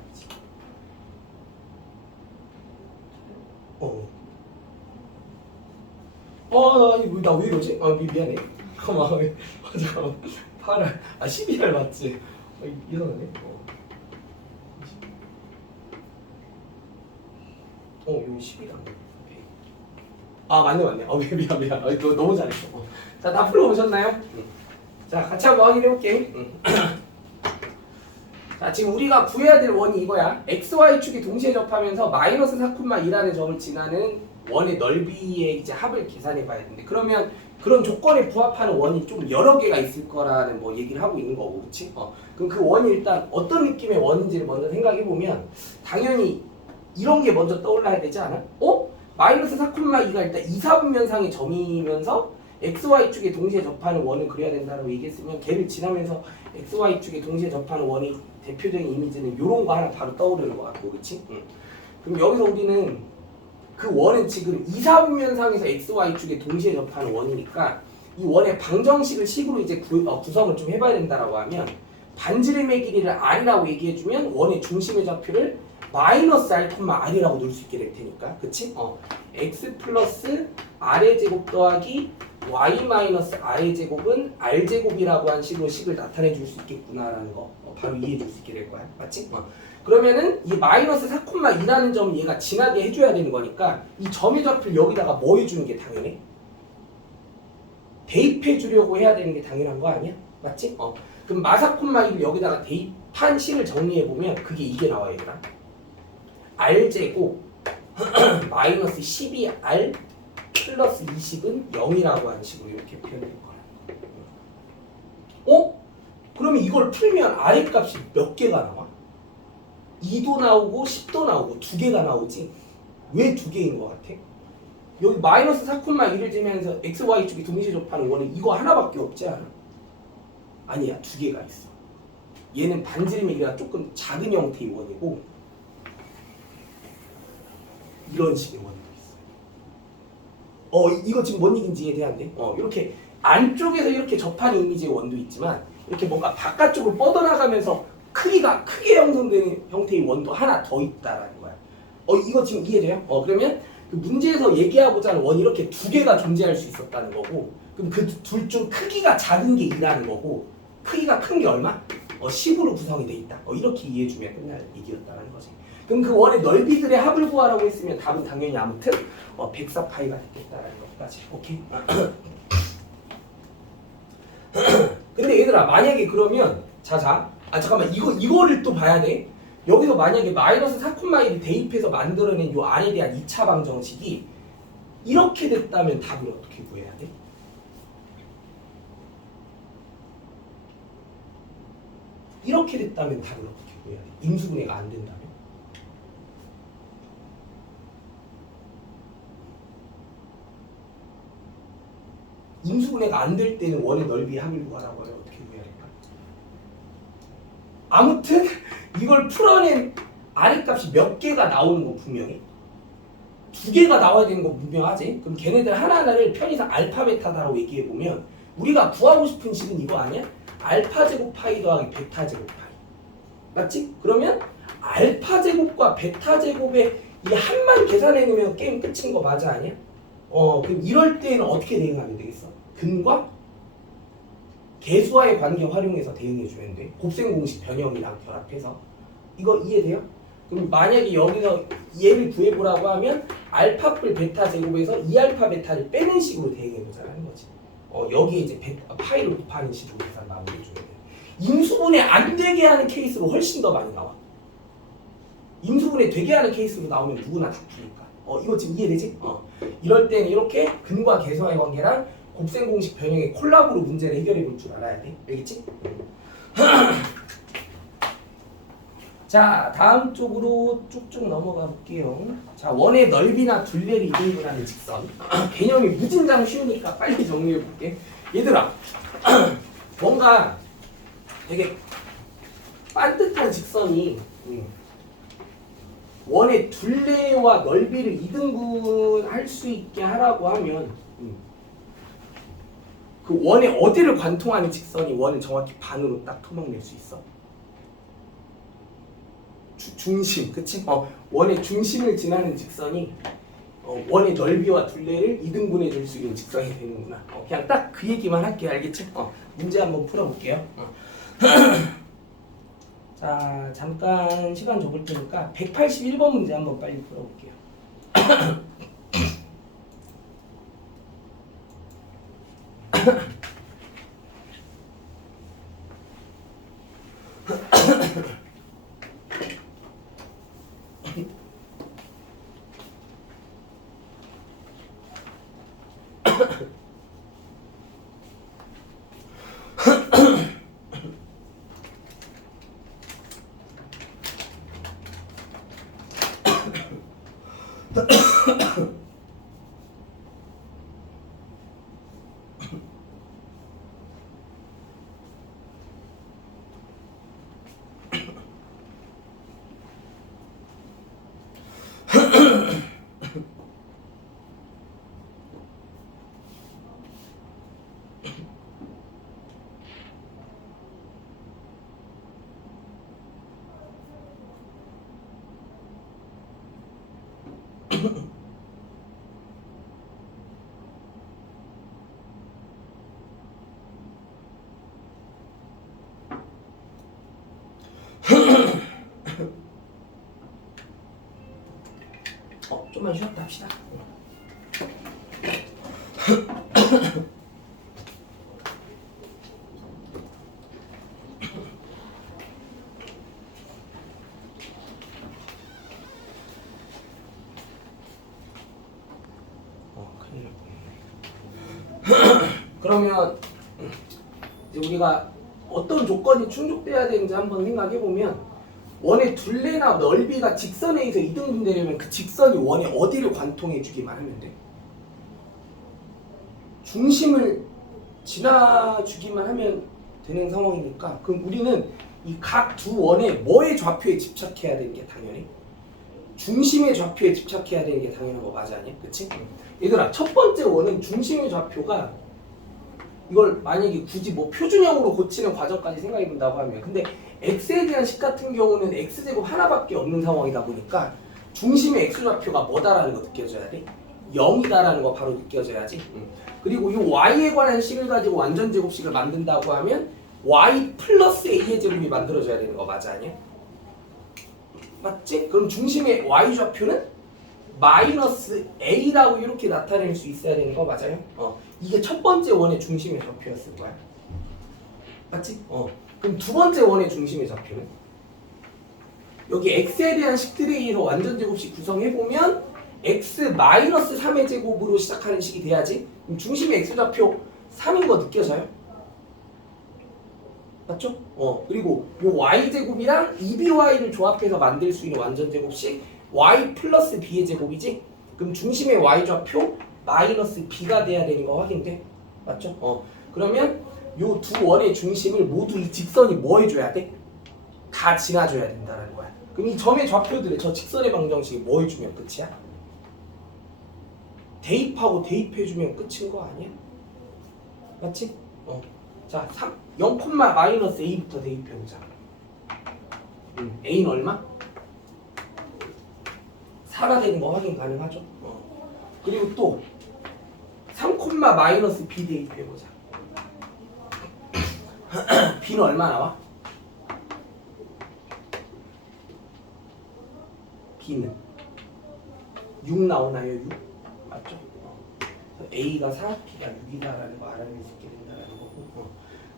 나 왜 이러지? 미안해. 잠깐만. 8R. 12R 맞지? 이상하네. 여기 11이 안 돼. 맞네. 미안. 너무 잘했어. 자, 다 풀어보셨나요? 자, 같이 한번 확인해볼게. 자, 지금 우리가 구해야 될 원이 이거야. XY축이 동시에 접하면서 마이너스 4,2라는 점을 지나는 원의 넓이의 이제 합을 계산해 봐야 되는데, 그러면 그런 조건에 부합하는 원이 좀 여러 개가 있을 거라는 뭐 얘기를 하고 있는 거고, 그렇지? 그럼 그 원이 일단 어떤 느낌의 원인지를 먼저 생각해 보면 당연히 이런 게 먼저 떠올라야 되지 않아? 마이너스 4,2가 일단 2, 4분면상의 점이면서 XY축에 동시에 접하는 원을 그려야 된다고 얘기했으면 걔를 지나면서 XY축에 동시에 접하는 원이 대표적인 이미지는 이런 거 하나 바로 떠오르는 것 같고, 그렇지? 그럼 여기서 우리는 그 원은 지금 2, 4분면상에서 XY축에 동시에 접하는 원이니까 이 원의 방정식을 식으로 이제 구성을 좀 해봐야 된다라고 하면 반지름의 길이를 R이라고 얘기해주면 원의 중심의 좌표를 마이너스 R, R이라고 넣을 수 있게 될 테니까, 그치? X 플러스 R의 제곱 더하기 Y 마이너스 R의 제곱은 R 제곱이라고 한 식으로 식을 나타내 줄 수 있겠구나라는 거 바로 이해해 줄 수 있게 될 거야, 맞지? 그러면은 이 마이너스 4,2라는 점을 얘가 지나게 해줘야 되는 거니까 이 점의 좌표를 여기다가 뭐 해주는 게 당연해? 대입해 주려고 해야 되는 게 당연한 거 아니야? 맞지? 그럼 마4,2를 여기다가 대입한 식을 정리해 보면 그게 이게 나와 얘들아. R 제곱 마이너스 12R 플러스 20은 0이라고 하는 식으로 이렇게 표현될 거야. 그러면 이걸 풀면 R의 값이 몇 개가 나와? 2도 나오고 10도 나오고 2개가 나오지. 왜 2개인 것 같아? 여기 마이너스 4,1을 지면서 XY축이 동시에 접하는 원은 이거 하나밖에 없지 않아? 아니야, 2개가 있어. 얘는 반지름의 길이가 조금 작은 형태의 원이고 이런 식의 원도 있어. 이거 지금 뭔 얘기인지 이해돼야? 이렇게 안쪽에서 이렇게 접하는 이미지의 원도 있지만 이렇게 뭔가 바깥쪽으로 뻗어나가면서 크기가 크게 형성되는 형태의 원도 하나 더 있다라는 거야. 이거 지금 이해돼요? 그러면 그 문제에서 얘기하고자 하는 원이 이렇게 2개가 존재할 수 있었다는 거고, 그럼 그 둘 중 크기가 작은 게 2라는 거고, 크기가 큰 게 얼마? 10으로 구성이 돼 있다. 이렇게 이해해주면 끝날 얘기였다는 거지. 그럼 그 원의 넓이들의 합을 구하라고 했으면 답은 당연히 아무튼 104파이가 됐겠다라는 것까지. 오케이? 근데 얘들아 얘들아 만약에 그러면 잠깐만 이거를 또 봐야 돼. 여기서 만약에 마이너스 4콤마일이 대입해서 만들어낸 요 R에 대한 2차 방정식이 이렇게 됐다면 답을 어떻게 구해야 돼? 이렇게 됐다면 답을 어떻게 구해야 돼? 인수분해가 안 된다면? 인수분해가 안 될 때는 원의 넓이의 합을 구하라고 하면 어떻게 구해야 될까? 아무튼 이걸 풀어낸 R의 값이 몇 개가 나오는 거 분명히 2개가 나와야 되는 거 분명하지? 그럼 걔네들 하나하나를 편의상 알파 베타다라고 얘기해 보면 우리가 구하고 싶은 식은 이거 아니야? 알파 제곱 파이 더하기 베타 제곱 파이 맞지? 그러면 알파 제곱과 베타 제곱의 이 합만 계산해 놓으면 게임 끝인 거 맞아 아니야? 그럼 이럴 때는 어떻게 대응하면 되겠어? 근과 계수와의 관계 활용해서 대응해 주면 돼. 곱셈 공식 변형이랑 결합해서. 이거 이해돼요? 그럼 만약에 여기서 얘를 구해보라고 하면 알파뿔 베타 제곱에서 2알파 베타를 빼는 식으로 대응해 보자는 거지. 여기에 이제 파이를 곱하는 식으로 계산 마무리해 줘야 돼. 인수분해 안 되게 하는 케이스로 훨씬 더 많이 나와. 인수분해 되게 하는 케이스로 나오면 누구나 다 푸니까. 이거 지금 이해되지? 이럴 때는 이렇게 근과 계수와의 관계랑 곱셈 공식 변형의 콜라보로 문제를 해결해 볼 줄 알아야 돼. 알겠지? 자, 다음 쪽으로 쭉쭉 넘어가 볼게요. 자, 원의 넓이나 둘레를 이등분하는 직선. 개념이 무진장 쉬우니까 빨리 정리해 볼게. 얘들아, 뭔가 되게 반듯한 직선이 원의 둘레와 넓이를 이등분할 수 있게 하라고 하면 그 원의 어디를 관통하는 직선이 원을 정확히 반으로 딱 토막낼 수 있어? 중심, 그치? 원의 중심을 지나는 직선이 원의 넓이와 둘레를 이등분해 줄 수 있는 직선이 되는구나. 그냥 딱 그 얘기만 할게, 알겠지? 문제 한번 풀어볼게요. 자, 잠깐 시간 적을 테니까 181번 문제 한번 빨리 풀어볼게요. 좀만 쉬었다 합시다. 큰일 났네. 그러면 이제 우리가 어떤 조건이 충족돼야 되는지 한번 생각해 보면 원의 둘레나 넓이가 직선에 의해서 이등분되려면 그 직선이 원의 어디를 관통해 주기만 하면 돼. 중심을 지나주기만 하면 되는 상황이니까 그럼 우리는 이 각 두 원의 뭐의 좌표에 집착해야 되는 게 당연히 중심의 좌표에 집착해야 되는 게 당연한 거 맞아 아니야? 그치? 얘들아 첫 번째 원은 중심의 좌표가 이걸 만약에 굳이 뭐 표준형으로 고치는 과정까지 생각해 본다고 하면 근데 x에 대한 식 같은 경우는 x제곱 하나밖에 없는 상황이다 보니까 중심의 x좌표가 뭐다라는 거 느껴져야 돼? 0이다라는 거 바로 느껴져야지. 그리고 이 y에 관한 식을 가지고 완전 제곱식을 만든다고 하면 y 플러스 a의 제곱이 만들어져야 되는 거 맞아 아니야? 맞지? 그럼 중심의 y좌표는 마이너스 a라고 이렇게 나타낼 수 있어야 되는 거 맞아요? 이게 첫 번째 원의 중심의 좌표였을 거야. 맞지? 그럼 두 번째 원의 중심의 좌표는 여기 x에 대한 식들에 의해서 완전 제곱식 구성해보면 x 마이너스 3의 제곱으로 시작하는 식이 돼야지. 그럼 중심의 x 좌표 3인 거 느껴져요? 맞죠? 그리고 요 y제곱이랑 2by를 조합해서 만들 수 있는 완전 제곱식 y 플러스 b의 제곱이지? 그럼 중심의 y좌표 마이너스 b가 돼야 되는 거 확인돼? 맞죠? 그러면 요 두 원의 중심을 모두 이 직선이 뭐 해줘야 돼? 다 지나줘야 된다는 거야. 그럼 이 점의 좌표들을 저 직선의 방정식이 뭐 해주면 끝이야? 대입하고 대입해주면 끝인 거 아니야? 맞지? 자, 0, 마이너스 a부터 대입해보자. a는 얼마? 4가 되는 거 확인 가능하죠? 그리고 또 3, 마이너스 b 대입해보자. b는 얼마 나와? b는 6 나오나요? 6? 맞죠? a가 4, b가 6이다라는 거 알아낼 수 있게 된다는 거고.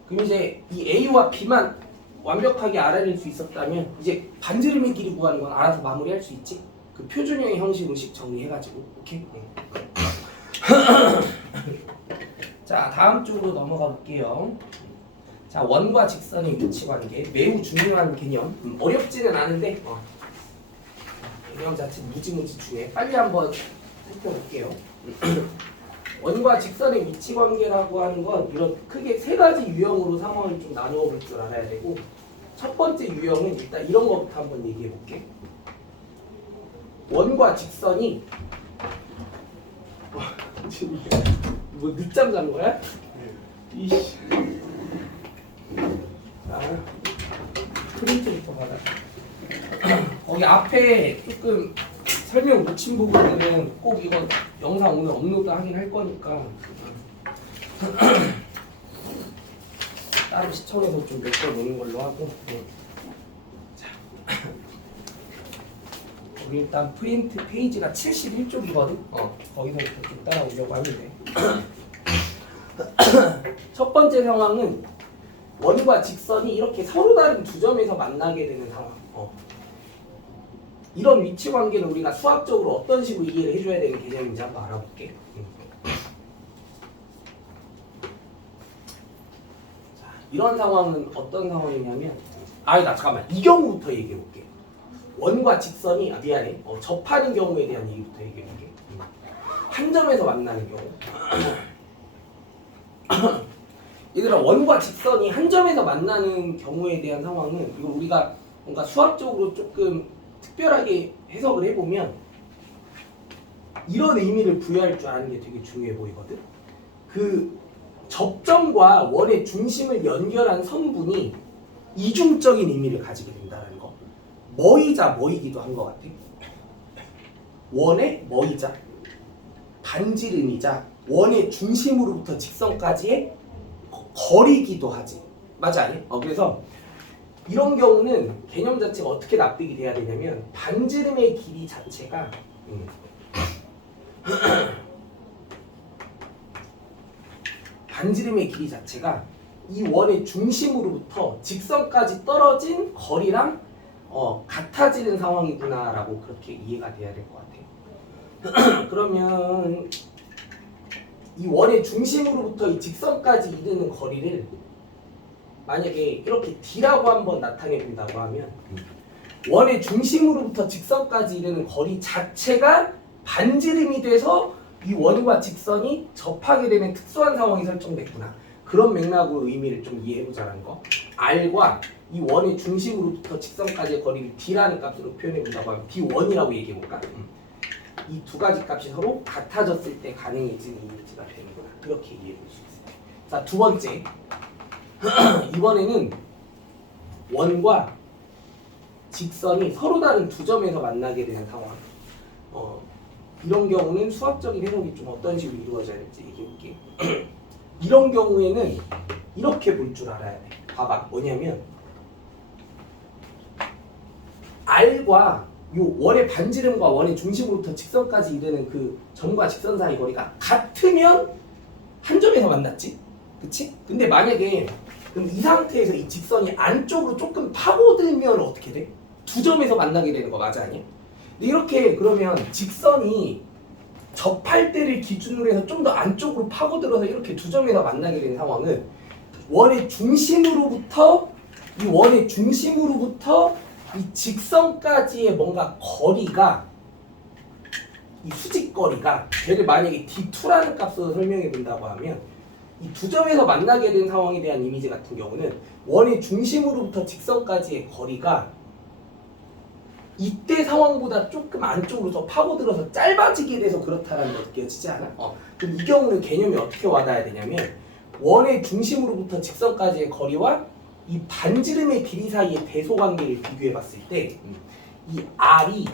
그럼 이제 이 a와 b만 완벽하게 알아낼 수 있었다면 이제 반지름의 길이 구하는 건 알아서 마무리할 수 있지. 그 표준형의 형식식 정리해가지고. 오케이? 자, 다음 쪽으로 넘어가 볼게요. 자, 원과 직선의 위치 관계 매우 중요한 개념. 어렵지는 않은데 개념 자체 무지무지 중요해. 빨리 한번 살펴볼게요. 원과 직선의 위치 관계라고 하는 건 이런 크게 세 가지 유형으로 상황을 좀 나누어 볼 줄 알아야 되고, 첫 번째 유형은 일단 이런 것부터 한번 얘기해 볼게. 원과 직선이 뭐 늦잠 잔 거야? 이씨. 프린트부터 받아. 거기 앞에 조금 설명 놓친 부분들은 꼭 이거 영상 오늘 업로드 하긴 할 거니까 따로 시청해서 좀 몇 번 보는 걸로 하고. 자, 우리 일단 프린트 페이지가 71쪽이거든. 거기서부터 좀 따라오려고 하는데 첫 번째 상황은 원과 직선이 이렇게 서로 다른 두 점에서 만나게 되는 상황. 이런 위치 관계는 우리가 수학적으로 어떤 식으로 이해를 해줘야 되는 개념인지 한번 알아볼게. 자, 이런 상황은 어떤 상황이냐면, 나 잠깐만, 이 경우부터 얘기해 볼게. 원과 직선이 미안해. 접하는 경우에 대한 얘기부터 얘기해 볼게. 한 점에서 만나는 경우. 얘들아, 원과 직선이 한 점에서 만나는 경우에 대한 상황은 이거 우리가 뭔가 수학적으로 조금 특별하게 해석을 해보면 이런 의미를 부여할 줄 아는 게 되게 중요해 보이거든. 그 접점과 원의 중심을 연결한 성분이 이중적인 의미를 가지게 된다는 거. 뭐이자 뭐이기도 한 것 같아. 원의 뭐이자 반지름이자 원의 중심으로부터 직선까지의 거리기도 하지. 맞아 아니? 그래서 이런 경우는 개념 자체가 어떻게 납득이 돼야 되냐면, 반지름의 길이 자체가 반지름의 길이 자체가 이 원의 중심으로부터 직선까지 떨어진 거리랑 같아지는 상황이구나라고 그렇게 이해가 돼야 될 것 같아요. 그러면 이 원의 중심으로부터 이 직선까지 이르는 거리를 만약에 이렇게 D라고 한번 나타내 본다고 하면, 원의 중심으로부터 직선까지 이르는 거리 자체가 반지름이 돼서 이 원과 직선이 접하게 되는 특수한 상황이 설정됐구나. 그런 맥락으로 의미를 좀 이해해보자는 거. R과 이 원의 중심으로부터 직선까지의 거리를 D라는 값으로 표현해 본다고 하면 D1이라고 얘기해볼까? 이 두 가지 값이 서로 같아졌을 때 가능해지는 이미지가 되는구나. 이렇게 이해해볼 수 있어요. 자, 두 번째. 이번에는 원과 직선이 서로 다른 두 점에서 만나게 되는 상황. 이런 경우는 수학적인 해석이 좀 어떤 식으로 이루어져야 될지 얘기해볼게. 이런 경우에는 이렇게 볼 줄 알아야 돼. 봐봐. 뭐냐면 R과 요 원의 반지름과 원의 중심으로부터 직선까지 이르는 그 점과 직선 사이 거리가 같으면 한 점에서 만났지. 그치? 근데 만약에 그럼 이 상태에서 이 직선이 안쪽으로 조금 파고들면 어떻게 돼? 두 점에서 만나게 되는 거 맞아 아니야? 근데 이렇게 그러면 직선이 접할 때를 기준으로 해서 좀 더 안쪽으로 파고들어서 이렇게 두 점에서 만나게 되는 상황은 원의 중심으로부터 이 직선까지의 뭔가 거리가 이 수직거리가 걔를 만약에 D2라는 값으로 설명해 본다고 하면 이 두 점에서 만나게 된 상황에 대한 이미지 같은 경우는 원의 중심으로부터 직선까지의 거리가 이때 상황보다 조금 안쪽으로 더 파고들어서 짧아지게 돼서 그렇다라는 거 느껴지지 않아? 그럼 이 경우는 개념이 어떻게 와닿아야 되냐면 원의 중심으로부터 직선까지의 거리와 이 반지름의 길이 사이의 대소 관계를 비교해 봤을 때 이 R이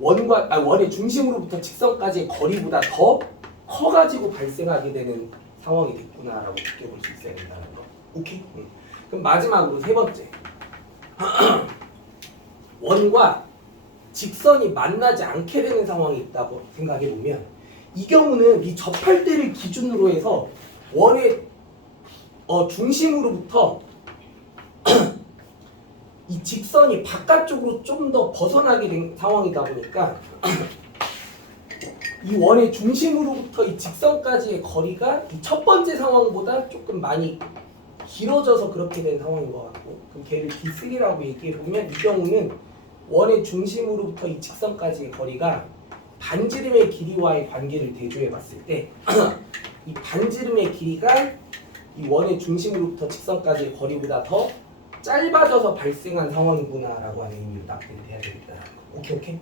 원의 중심으로부터 직선까지의 거리보다 더 커가지고 발생하게 되는 상황이 됐구나라고 느껴볼 수 있어야 된다는 거. 오케이? 그럼 마지막으로 세 번째. 원과 직선이 만나지 않게 되는 상황이 있다고 생각해 보면 이 경우는 이 접할 때를 기준으로 해서 원의 중심으로부터 이 직선이 바깥쪽으로 좀 더 벗어나게 된 상황이다 보니까 이 원의 중심으로부터 이 직선까지의 거리가 이 첫 번째 상황보다 조금 많이 길어져서 그렇게 된 상황인 것 같고 그럼 걔를 D3라고 얘기해 보면 이 경우는 원의 중심으로부터 이 직선까지의 거리가 반지름의 길이와의 관계를 대조해 봤을 때 이 반지름의 길이가 이 원의 중심으로부터 직선까지의 거리보다 더 짧아져서 발생한 상황이구나라고 하는 의미로 납득을 해야 되겠다. 오케이?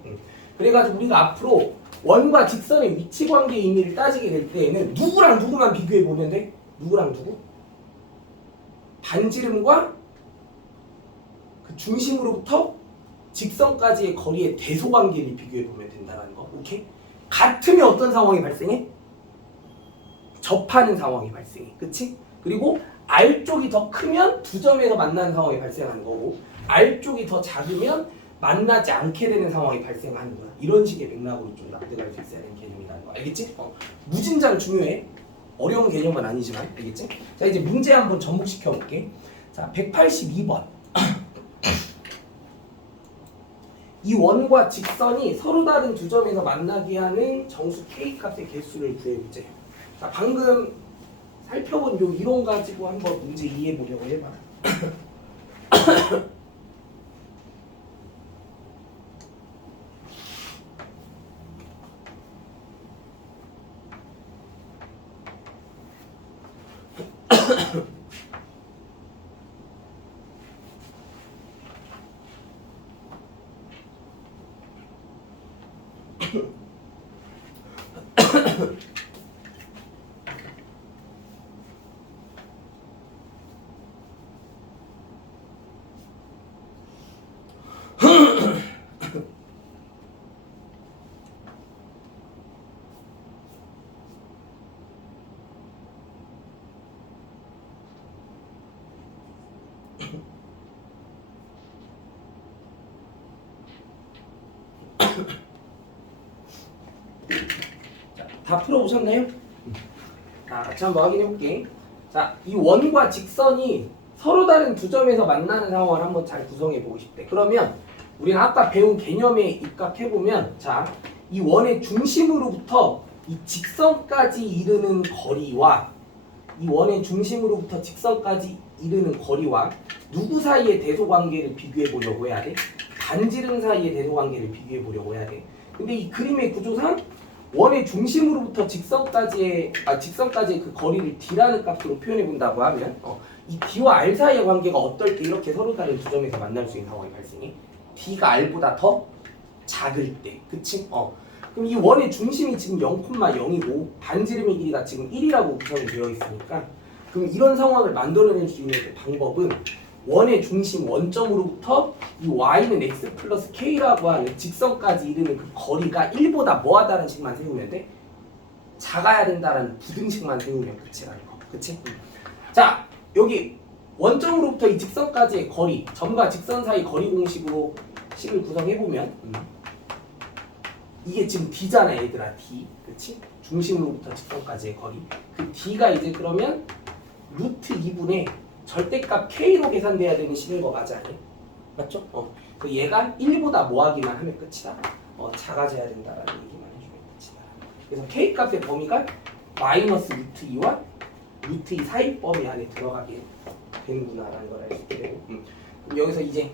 그래가지고 우리가 앞으로 원과 직선의 위치 관계의 의미를 따지게 될 때에는 누구랑 누구만 비교해 보면 돼? 누구랑 누구? 반지름과 그 중심으로부터 직선까지의 거리의 대소 관계를 비교해 보면 된다는 거. 오케이? 같으면 어떤 상황이 발생해? 접하는 상황이 발생해. 그치? 그리고 R쪽이 더 크면 두 점에서 만나는 상황이 발생하는 거고 R쪽이 더 작으면 만나지 않게 되는 상황이 발생하는 거야. 이런 식의 맥락으로 좀 납득할 수 있어야 되는 개념이라는 거. 알겠지? 무진장 중요해. 어려운 개념은 아니지만. 알겠지? 자, 이제 문제 한번 접목시켜 볼게. 자, 182번. 이 원과 직선이 서로 다른 두 점에서 만나게 하는 정수 K 값의 개수를 구해보자. 자, 방금 살펴본 요 이론 가지고 한번 문제 이해해 보려고 해봐. 다 풀어보셨나요? 자, 같이 한번 확인해볼게. 자, 이 원과 직선이 서로 다른 두 점에서 만나는 상황을 한번 잘 구성해보고 싶대. 그러면 우리는 아까 배운 개념에 입각해보면 자, 이 원의 중심으로부터 이 직선까지 이르는 거리와 이 원의 중심으로부터 직선까지 이르는 거리와 누구 사이의 대소관계를 비교해보려고 해야 돼? 반지름 사이의 대소관계를 비교해보려고 해야 돼. 근데 이 그림의 구조상 원의 중심으로부터 직선까지의 그 거리를 D라는 값으로 표현해 본다고 하면 이 D와 R 사이의 관계가 어떨 때 이렇게 서로 다른 두 점에서 만날 수 있는 상황이 발생해? D가 R보다 더 작을 때, 그치? 그럼 이 원의 중심이 지금 0,0이고 반지름의 길이가 지금 1이라고 구성이 되어 있으니까 그럼 이런 상황을 만들어낼 수 있는 그 방법은 원의 중심 원점으로부터 이 y는 x 플러스 k라고 하는 직선까지 이르는 그 거리가 1보다 뭐하다는 식만 세우면 돼? 작아야 된다라는 부등식만 세우면 끝이라는 거. 그치? 자, 여기 원점으로부터 이 직선까지의 거리, 점과 직선 사이 거리 공식으로 식을 구성해보면 이게 지금 D잖아 얘들아. D. 그치? 중심으로부터 직선까지의 거리. 그 D가 이제 그러면 루트 2분의 절대값 k로 계산돼야 되는 식인 거 맞아 아니? 맞죠? 그 얘가 1보다 뭐하기만 하면 끝이다. 작아져야 된다라는 얘기만 해주면 끝이다. 그래서 k 값의 범위가 마이너스 루트 2와 루트 2 사이 범위 안에 들어가게 되는구나라는 걸 알 수 있게 되고 그럼 여기서 이제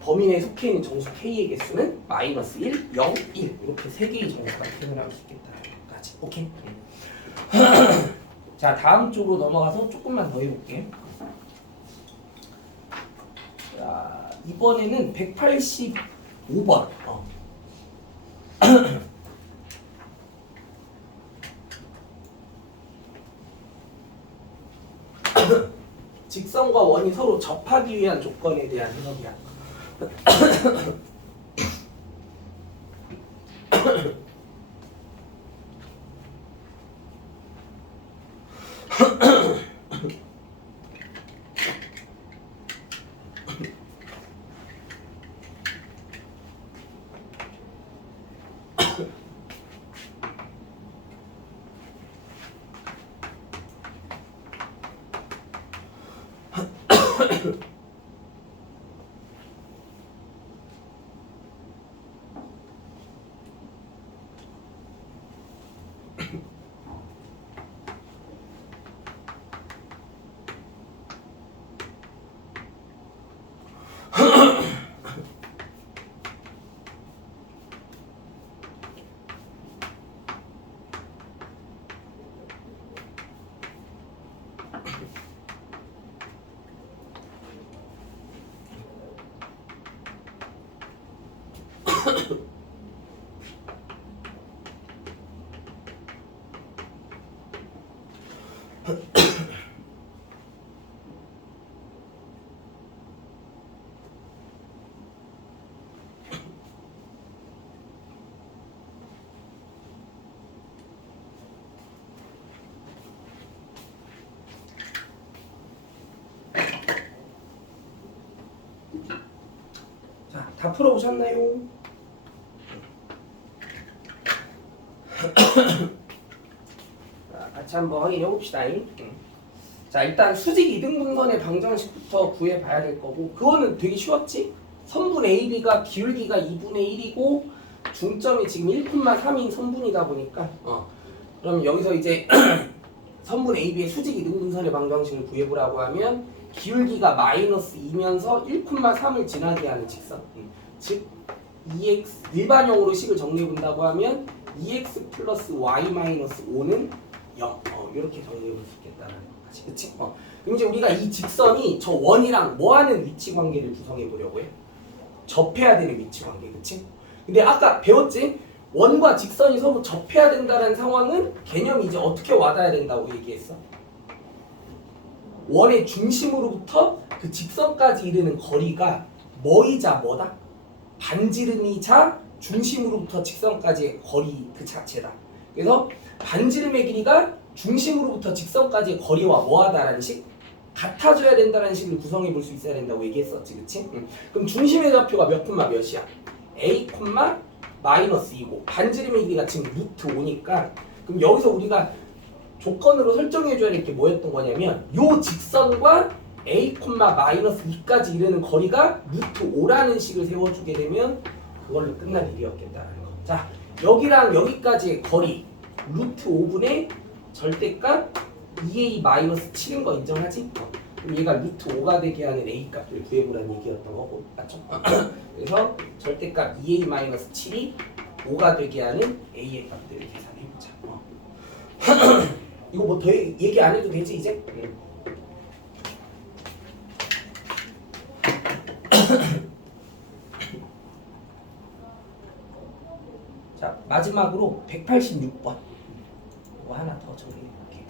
범위 내에 속해 있는 정수 k의 개수는 마이너스 1, 0, 1 이렇게 세 개의 정수가 표현할 수 있겠다까지. 오케이? 자 다음 쪽으로 넘어가서 조금만 더 해볼게. 자 이번에는 185번. 직선과 원이 서로 접하기 위한 조건에 대한 해석이야. 자, 다 풀어보셨나요? 자, 같이 한번 확인해 봅시다. 자, 일단 수직 이등분선의 방정식부터 구해봐야 될 거고 그거는 되게 쉬웠지? 선분 AB가 기울기가 2분의 1이고 중점이 지금 1,3인 선분이다 보니까 그럼 여기서 이제 선분 AB의 수직 이등분선의 방정식을 구해보라고 하면 기울기가 마이너스 2면서 1,3을 지나게 하는 직선 즉 2x 일반형으로 식을 정리해본다고 하면 2x 플러스 y 마이너스 5는 0 이렇게 정리해볼 수 있겠다는 거지. 그치? 그럼 이제 우리가 이 직선이 저 원이랑 뭐하는 위치 관계를 구성해 보려고 해? 접해야 되는 위치 관계. 그치? 근데 아까 배웠지? 원과 직선이 서로 접해야 된다는 상황은 개념이 이제 어떻게 와닿아야 된다고 얘기했어? 원의 중심으로부터 그 직선까지 이르는 거리가 뭐이자 뭐다? 반지름이자 중심으로부터 직선까지의 거리 그 자체다. 그래서 반지름의 길이가 중심으로부터 직선까지의 거리와 뭐하다라는 식? 같아져야 된다는 식을 구성해 볼 수 있어야 된다고 얘기했었지. 그치? 그럼 중심의 좌표가 몇 콤마 몇이야? A 콤마 마이너스 2고 반지름의 길이가 지금 루트 5니까 그럼 여기서 우리가 조건으로 설정해 줘야 될 게 뭐였던 거냐면 요 직선과 A, 마이너스 2까지 이르는 거리가 루트 5라는 식을 세워주게 되면 그걸로 끝날 일이었겠다는 거. 자, 여기랑 여기까지의 거리 루트 5분의 절대값 2A 마이너스 7인 거 인정하지? 그럼 얘가 루트 5가 되게 하는 A 값을 구해보라는 얘기였던 거고 맞죠? 그래서 절대값 2A 마이너스 7이 5가 되게 하는 A의 값들을 계산해보자. 이거 뭐 더 얘기 안 해도 되지 이제? 자 마지막으로 186번 이거 하나 더 정리해 볼게요.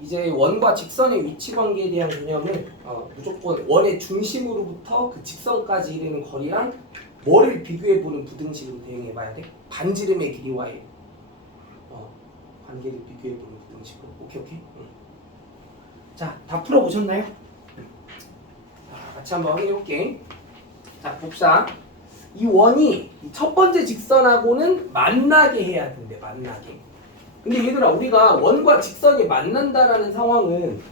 이제 원과 직선의 위치 관계에 대한 개념을 무조건 원의 중심으로부터 그 직선까지 이르는 거리랑 뭐를 비교해보는 부등식으로 대응해봐야 돼? 반지름의 길이와의 관계를 비교해보는 부등식으로. 오케이. 응. 자, 다 풀어보셨나요? 같이 한번 확인해볼게. 자, 봅시다. 이 원이 첫 번째 직선하고는 만나게 해야 된대. 만나게. 근데 얘들아, 우리가 원과 직선이 만난다라는 상황은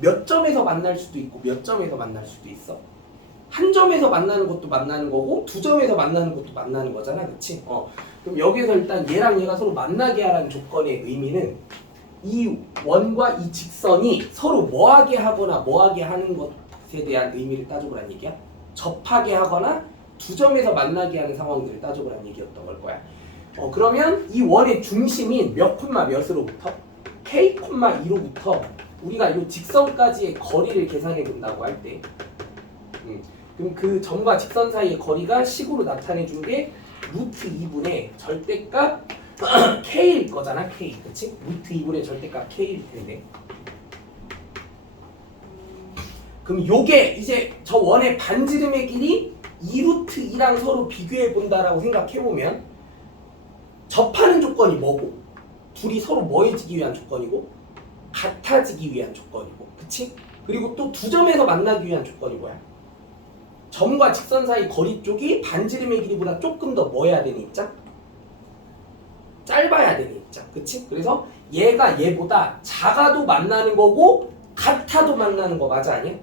몇 점에서 만날 수도 있고 몇 점에서 만날 수도 있어. 한 점에서 만나는 것도 만나는 거고 두 점에서 만나는 것도 만나는 거잖아, 그치? 그럼 여기서 일단 얘랑 얘가 서로 만나게 하라는 조건의 의미는 이 원과 이 직선이 서로 뭐하게 하거나 뭐하게 하는 것에 대한 의미를 따져보란 얘기야. 접하게 하거나 두 점에서 만나게 하는 상황들을 따져보란 얘기였던 걸 거야. 그러면 이 원의 중심인 몇 콤마 몇으로부터 k 콤마 2로부터 우리가 이 직선까지의 거리를 계산해 본다고 할 때, 그럼 그 점과 직선 사이의 거리가 식으로 나타내 준 게 루트 2분의 절대값 k일 거잖아, k, 그렇지? 루트 2분의 절대값 k일 텐데. 그럼 요게 이제 저 원의 반지름의 길이 2루트 2랑 서로 비교해 본다라고 생각해 보면 접하는 조건이 뭐고? 둘이 서로 뭐해지기 위한 조건이고? 같아지기 위한 조건이고, 그치? 그리고 또 두 점에서 만나기 위한 조건이 뭐야? 점과 직선 사이 거리 쪽이 반지름의 길이보다 조금 더 뭐 해야 되는 입장? 짧아야 되는 입장, 그치? 그래서 얘가 얘보다 작아도 만나는 거고 같아도 만나는 거 맞아, 아니야?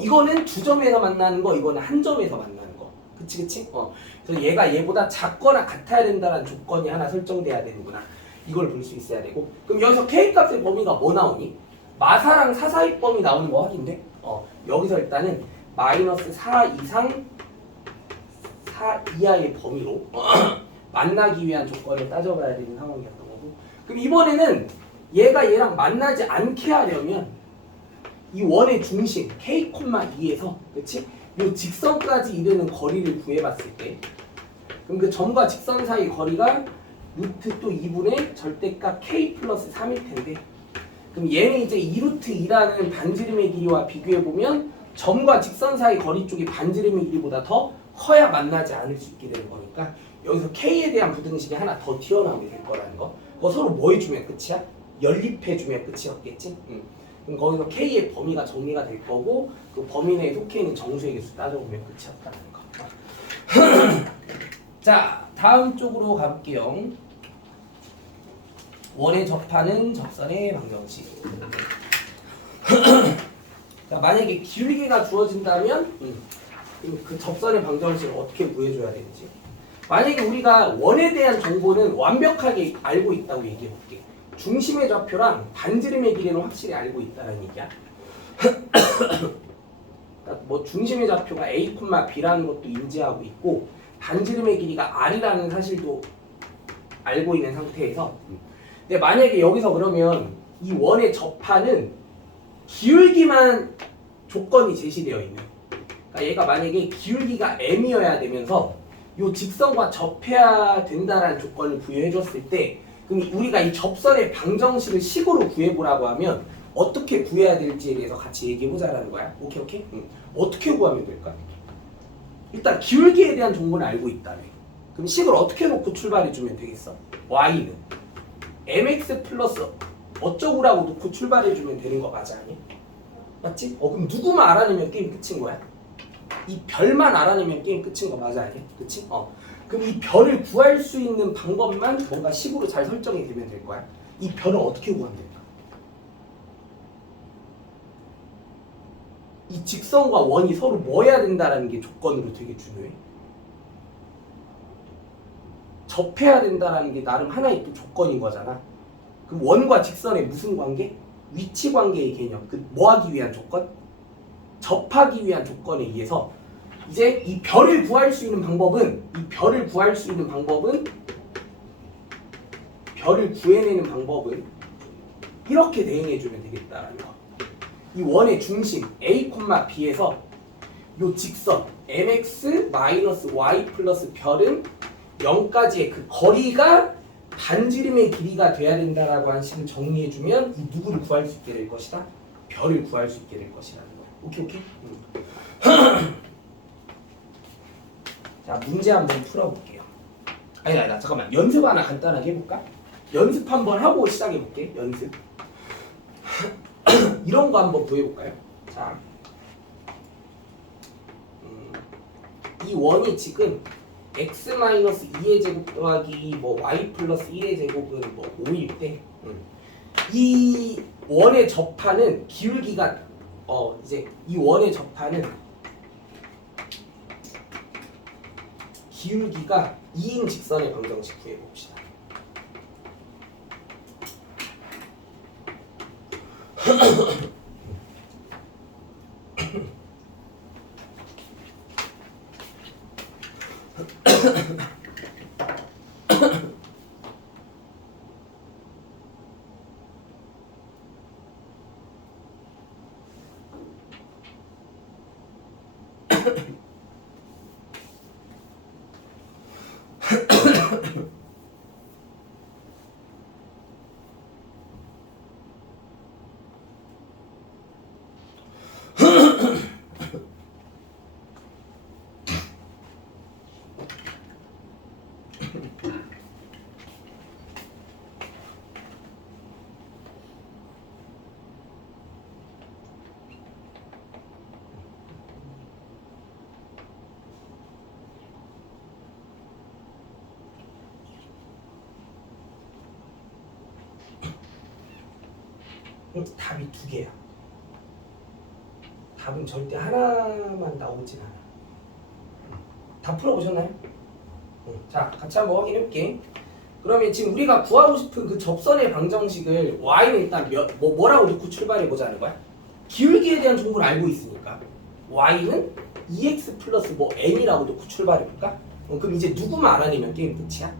이거는 두 점에서 만나는 거, 이거는 한 점에서 만나는 거, 그치? 그래서 얘가 얘보다 작거나 같아야 된다는 조건이 하나 설정돼야 되는구나. 이걸 볼 수 있어야 되고. 그럼 여기서 K값의 범위가 뭐 나오니? 마사랑 사 사이 범위 나오는 거 확인돼? 여기서 일단은 마이너스 4 이상 4 이하의 범위로 만나기 위한 조건을 따져봐야 되는 상황이었던 거고. 그럼 이번에는 얘가 얘랑 만나지 않게 하려면 이 원의 중심 K,2에서 그치? 이 직선까지 이르는 거리를 구해봤을 때, 그럼 그 점과 직선 사이 거리가 루트 또 2분의 절대값 K 플러스 3일 텐데, 그럼 얘는 이제 2루트 2라는 반지름의 길이와 비교해보면 점과 직선 사이 거리 쪽이 반지름의 길이보다 더 커야 만나지 않을 수 있게 되는 거니까 여기서 K에 대한 부등식이 하나 더 튀어나오게 될 거라는 거. 그거 서로 뭐 해주면 끝이야? 연립해주면 끝이었겠지? 그럼 거기서 K의 범위가 정리가 될 거고 그 범위 내에 속해 있는 정수의 개수 따져보면 끝이었다는 거. 자, 다음 쪽으로 가볼게요. 원에 접하는 접선의 방정식. 자, 만약에 기울기가 주어진다면 그 접선의 방정식을 어떻게 구해줘야 되는지. 만약에 우리가 원에 대한 정보는 완벽하게 알고 있다고 얘기해볼게. 중심의 좌표랑 반지름의 길이는 확실히 알고 있다는 얘기야. 그러니까 뭐 중심의 좌표가 A, B라는 것도 인지하고 있고 반지름의 길이가 R이라는 사실도 알고 있는 상태에서, 근데 만약에 여기서 그러면 이 원에 접하는 기울기만 조건이 제시되어 있는, 그러니까 얘가 만약에 기울기가 m이어야 되면서 이 직선과 접해야 된다라는 조건을 부여해 줬을 때, 그럼 우리가 이 접선의 방정식을 식으로 구해보라고 하면 어떻게 구해야 될지에 대해서 같이 얘기해보자라는 거야. 오케이? 어떻게 구하면 될까? 일단 기울기에 대한 정보는 알고 있다며. 그럼 식을 어떻게 놓고 출발해주면 되겠어? y는 mx 플러스 어쩌고라고 놓고 출발해주면 되는 거 맞아, 아니? 맞지? 그럼 누구만 알아내면 게임 끝인 거야? 이 별만 알아내면 게임 끝인 거 맞아, 아니? 그치? 그럼 이 별을 구할 수 있는 방법만 뭔가 식으로 잘 설정이 되면 될 거야. 이 별을 어떻게 구하면 될까? 이 직선과 원이 서로 뭐 해야 된다는 게 조건으로 되게 중요해. 접해야 된다는 게 나름 하나의 또 조건인 거잖아. 그럼 원과 직선의 무슨 관계? 위치 관계의 개념. 그 뭐 하기 위한 조건? 접하기 위한 조건에 의해서 이제 이 별을 구할 수 있는 방법은 별을 구해내는 방법은 이렇게 대응해주면 되겠다라는 거. 이 원의 중심 A, B에서 요 직선 mx-y 플러스 별은 0까지의 그 거리가 반지름의 길이가 돼야 된다라고 한 식을 정리해주면 이 누구를 구할 수 있게 될 것이다? 별을 구할 수 있게 될 것이라는 거야. 오케이 오케이? 자, 문제 한번 풀어볼게요. 아니 잠깐만, 연습 하나 간단하게 해볼까? 연습 한번 하고 시작해볼게. 연습. 이런 거 한번 구해볼까요? 자, 이 원이 지금 x-2의 제곱 더하기 뭐 y 플러스 1의 제곱은 뭐 5일 때 이 원의 접하는 기울기가 이제 이 원의 접하는 기울기가 2인 직선의 방정식 구해봅시다. 답이 두 개야. 답은 절대 하나만 나오진 않아. 다 풀어보셨나요? 자, 같이 한번 확인해볼게. 그러면 지금 우리가 구하고 싶은 그 접선의 방정식을 y는 일단 뭐라고 놓고 출발해보자는 거야? 기울기에 대한 정보를 알고 있으니까 y는 2x 플러스 뭐 n이라고 놓고 출발해볼까? 그럼 이제 누구만 알아내면 게임 끝이야?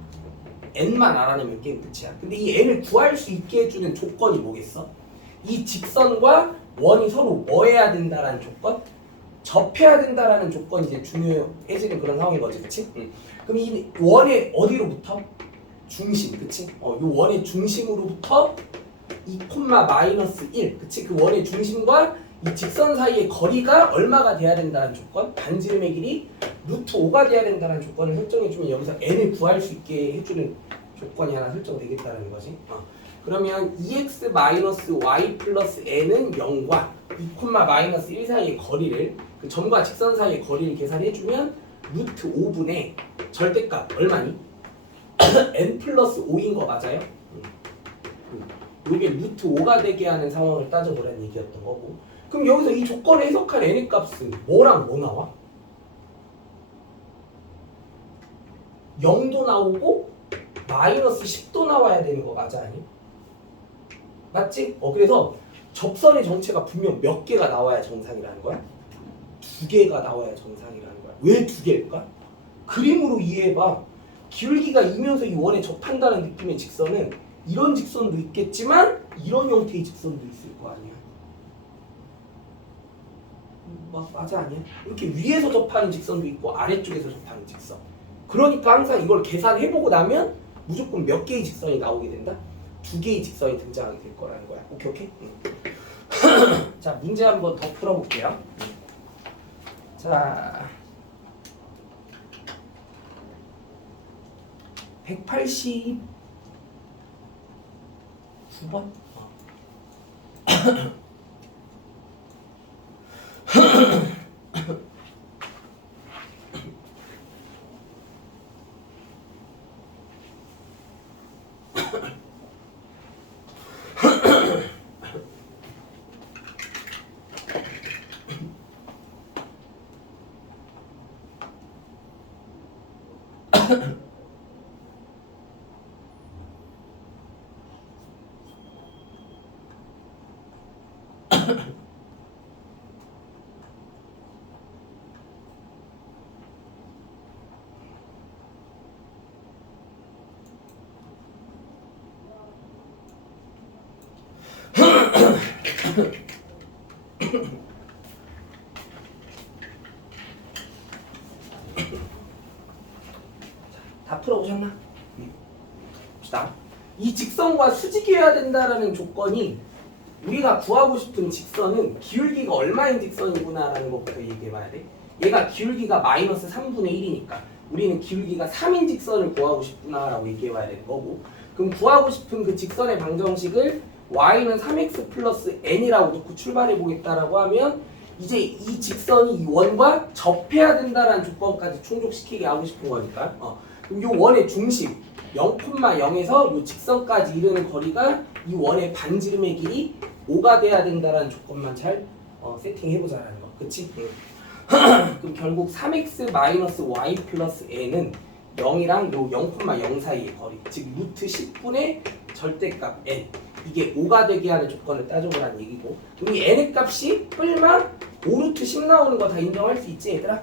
n만 알아내면 게임 끝이야. 근데 이 n을 구할 수 있게 해주는 조건이 뭐겠어? 이 직선과 원이 서로 뭐 해야 된다라는 조건? 접해야 된다라는 조건이 이제 중요해지는 그런 상황인 거지, 그치? 그럼 이 원의 어디로부터? 중심, 그치? 요 원의 중심으로부터 2,-1, 그치? 그 원의 중심과 이 직선 사이의 거리가 얼마가 돼야 된다는 조건? 반지름의 길이 루트 5가 돼야 된다는 조건을 설정해주면 여기서 n을 구할 수 있게 해주는 조건이 하나 설정되겠다는 거지. 그러면 2x-y 플러스 n은 0과 2,-1 사이의 거리를, 그 점과 직선 사이의 거리를 계산해주면 루트 5분의 절대값 얼마니? n 플러스 5인 거 맞아요? 이게 루트 5가 되게 하는 상황을 따져보라는 얘기였던 거고. 그럼 여기서 이 조건을 해석한 n의 값은 뭐랑 뭐 나와? 0도 나오고 마이너스 10도 나와야 되는 거 맞아, 아니? 맞지? 그래서 접선의 정체가 분명 몇 개가 나와야 정상이라는 거야? 2개가 나와야 정상이라는 거야. 왜 2개일까? 그림으로 이해해봐. 기울기가 2면서 이 원에 접한다는 느낌의 직선은 이런 직선도 있겠지만 이런 형태의 직선도 있을 거 아니야. 맞아, 아니야? 이렇게 위에서 접하는 직선도 있고 아래쪽에서 접하는 직선. 그러니까 항상 이걸 계산해보고 나면 무조건 몇 개의 직선이 나오게 된다? 2개의 직선이 등장하게 될 거라는 거야. 오케이? 자, 문제 한번 더 풀어볼게요. 자, 189번. 다 풀어보셨나? 봅시다. 이 직선과 수직이어야 된다라는 조건이 우리가 구하고 싶은 직선은 기울기가 얼마인 직선이구나라는 것부터 얘기해봐야 돼. 얘가 기울기가 마이너스 3분의 1이니까 우리는 기울기가 3인 직선을 구하고 싶구나라고 얘기해봐야 되는 거고, 그럼 구하고 싶은 그 직선의 방정식을 y는 3x 플러스 n이라고 놓고 출발해 보겠다라고 하면 이제 이 직선이 이 원과 접해야 된다라는 조건까지 충족시키게 하고 싶은 거니까 그럼 이 원의 중심 0,0에서 이 직선까지 이르는 거리가 이 원의 반지름의 길이 5가 돼야 된다라는 조건만 잘 세팅해보자라는 거. 그치? 그럼 결국 3x 마이너스 y 플러스 n은 0이랑 요 0,0 사이의 거리, 즉 루트 10분의 절대값 n, 이게 5가 되게 하는 조건을 따져보라는 얘기고, 그럼 이 n의 값이 뿔마 5루트 10 나오는 거 다 인정할 수 있지 얘들아?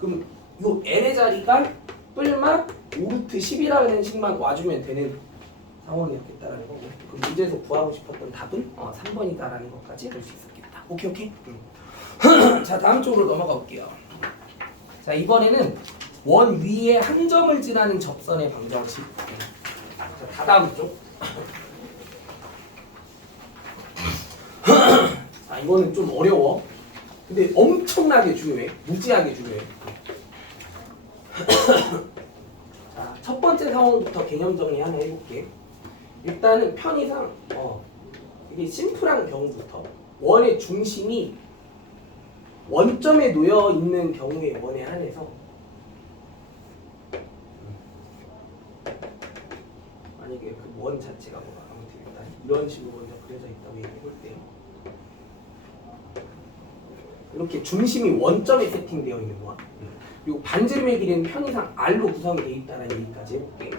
그럼 요 n의 자리가 뿔마 5루트 10이라는 식만 와주면 되는 상황이었겠다라는 거고, 그 문제에서 구하고 싶었던 답은 3번이다라는 것까지 알 수 있었겠다. 오케이? 자, 다음 쪽으로 넘어가 볼게요. 자, 이번에는 원 위에 한 점을 지나는 접선의 방정식. 자, 다 다음 쪽. 아, 이거는 좀 어려워. 근데 엄청나게 중요해. 무지하게 중요해. 자, 첫 번째 상황부터 개념 정리 하나 해볼게. 일단은 편의상 이게 심플한 경우부터 원의 중심이 원점에 놓여 있는 경우의 원에 한해서 만약에 그 원 자체가 뭐가 아무튼 일단 이런 식으로 먼저 그려져 있다고 얘기해 볼게요. 이렇게 중심이 원점에 세팅되어 있는 원, 그리고 반지름의 길이는 편의상 r로 구성이 되어 있다는 얘기까지 해볼게.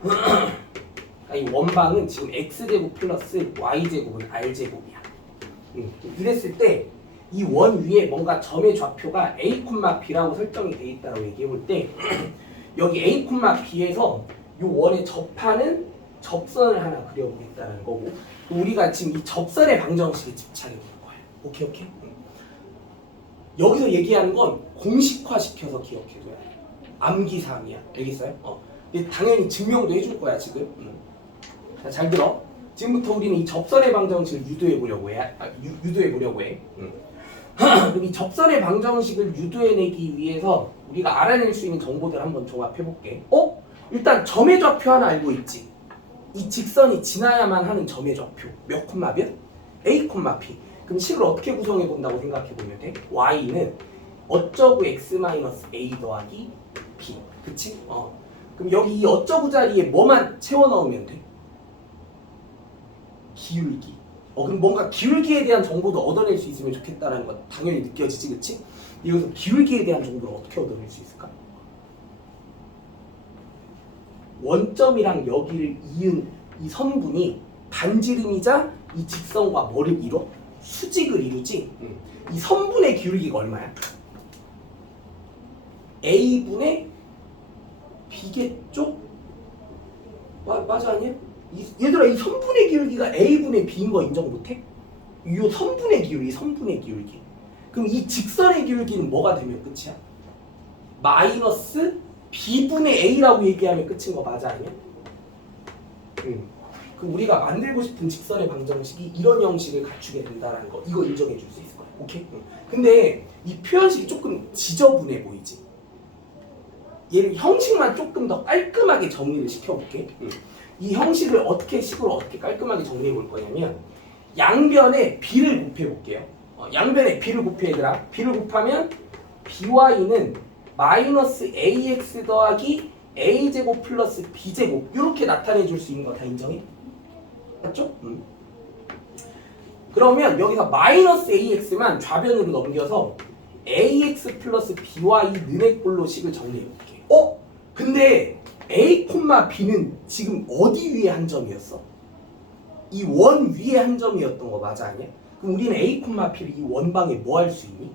그러니까 이 원방은 지금 x제곱 플러스 y제곱은 r제곱이야. 이랬을 때 이 원 위에 뭔가 점의 좌표가 a, b라고 설정이 되어 있다고 얘기해 볼 때 여기 a, b에서 이 원에 접하는 접선을 하나 그려보겠다는 거고, 우리가 지금 이 접선의 방정식에 집착해 볼 거야. 오케이? 여기서 얘기하는 건 공식화 시켜서 기억해둬야 돼. 암기사항이야. 알겠어요? 당연히 증명도 해줄 거야 지금. 자, 잘 들어. 지금부터 우리는 이 접선의 방정식을 유도해 보려고 해. 그럼 이 접선의 방정식을 유도해내기 위해서 우리가 알아낼 수 있는 정보들 한번 종합해볼게. 일단 점의 좌표 하나 알고 있지. 이 직선이 지나야만 하는 점의 좌표 몇 콤마 몇? a, p. 그럼 식을 어떻게 구성해 본다고 생각해 보면 돼? y는 어쩌구 x-a 더하기 b. 그치? 그럼 여기 이 어쩌구 자리에 뭐만 채워 넣으면 돼? 기울기. 그럼 뭔가 기울기에 대한 정보도 얻어낼 수 있으면 좋겠다라는 건 당연히 느껴지지, 그치? 여기서 기울기에 대한 정보를 어떻게 얻어낼 수 있을까? 원점이랑 여기를 이은 이 선분이 반지름이자 이 직선과 뭐를 이뤄? 수직을 이루지? 이 선분의 기울기가 얼마야? a분의 b겠죠? 맞아 아니야? 얘들아, 이 선분의 기울기가 a분의 b인 거 인정 못해? 이 선분의 기울기. 그럼 이 직선의 기울기는 뭐가 되면 끝이야? 마이너스 b분의 a라고 얘기하면 끝인 거 맞아 아니야? 그럼 우리가 만들고 싶은 직선의 방정식이 이런 형식을 갖추게 된다는 거, 이거 인정해 줄 수 있을 거야. 오케이? 근데 이 표현식이 조금 지저분해 보이지? 얘를 형식만 조금 더 깔끔하게 정리를 시켜볼게. 이 형식을 식으로 어떻게 깔끔하게 정리해 볼 거냐면, 양변에 b를 곱해 볼게요. 양변에 b를 곱해 얘들아. b를 곱하면 by는 마이너스 ax 더하기 a제곱 플러스 b제곱, 이렇게 나타내 줄 수 있는 거 다 인정해? 맞죠? 그러면 여기서 마이너스 ax만 좌변으로 넘겨서 ax 플러스 by 는의 꼴로 식을 정리해 볼게. 근데 a, b는 지금 어디 위에 한 점이었어? 이 원 위에 한 점이었던 거 맞아 아니야? 그럼 우리는 a, b를 이 원방에 뭐 할 수 있니?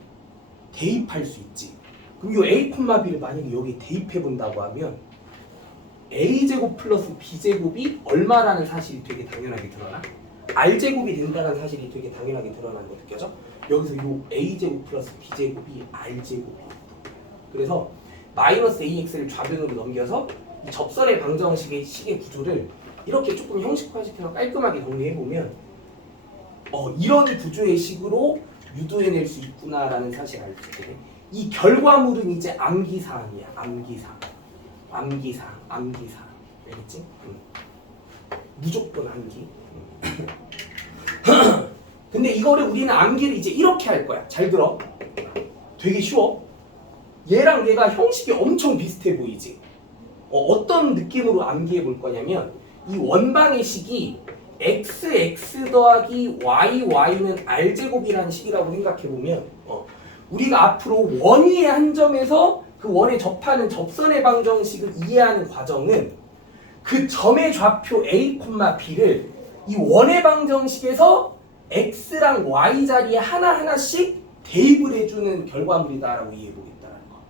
대입할 수 있지. 그럼 이 a, b를 만약에 여기 대입해 본다고 하면 a제곱 플러스 b제곱이 얼마라는 사실이 되게 당연하게 드러나? r제곱이 된다는 사실이 되게 당연하게 드러나는 거 느껴져? 여기서 이 a제곱 플러스 b제곱이 r제곱이야. 그래서 마이너스 AX를 좌변으로 넘겨서 이 접선의 방정식의 식의 구조를 이렇게 조금 형식화시켜서 깔끔하게 정리해보면 이런 구조의 식으로 유도해낼 수 있구나라는 사실을 알게 돼. 이 결과물은 이제 암기사항이야. 암기사항. 알겠지? 무조건 암기. 근데 이거를 우리는 암기를 이제 이렇게 할 거야. 잘 들어. 되게 쉬워. 얘랑 얘가 형식이 엄청 비슷해 보이지? 어떤 느낌으로 암기해 볼 거냐면 이 원방의 식이 x 더하기 y는 r제곱이라는 식이라고 생각해 보면 우리가 앞으로 원 위의 한 점에서 그 원에 접하는 접선의 방정식을 이해하는 과정은 그 점의 좌표 a, b를 이 원의 방정식에서 x랑 y 자리에 하나하나씩 대입을 해주는 결과물이다라고 이해해 보겠다는 거.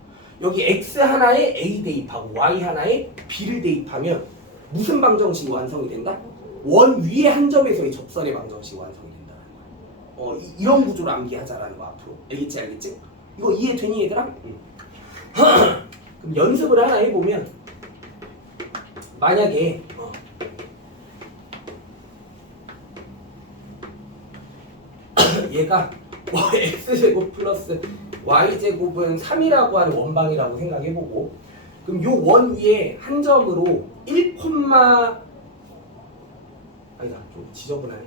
여기 x 하나에 a 대입하고 y 하나에 b를 대입하면 무슨 방정식이 완성이 된다? 원 위의 한 점에서의 접선의 방정식이 완성이 된다는 거야. 이런 구조로 암기하자라는 거 앞으로. 알겠지? 이거 이해되니 얘들아? 그럼 연습을 하나 해보면 만약에 얘가 x제곱 플러스 y제곱은 3이라고 하는 원방이라고 생각해보고 그럼 요 원 위에 한 점으로 1, 아니다 좀 지저분하네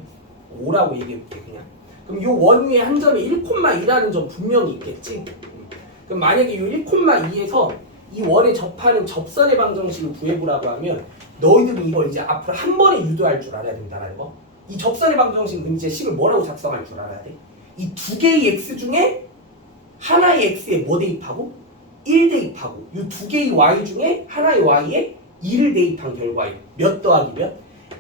5라고 얘기해볼게 그냥. 그럼 요 원 위에 한 점에 1,2라는 점 분명히 있겠지. 그럼 만약에 요 1,2에서 이 원에 접하는 접선의 방정식을 구해보라고 하면 너희들은 이걸 이제 앞으로 한 번에 유도할 줄 알아야 된다는 거. 이 접선의 방정식은 이제 식을 뭐라고 작성할 줄 알아야 돼? 이 두 개의 x 중에 하나의 x에 뭐 대입하고 1 대입하고 이 두 개의 y 중에 하나의 y에 2를 대입한 결과에 몇 더하기 몇?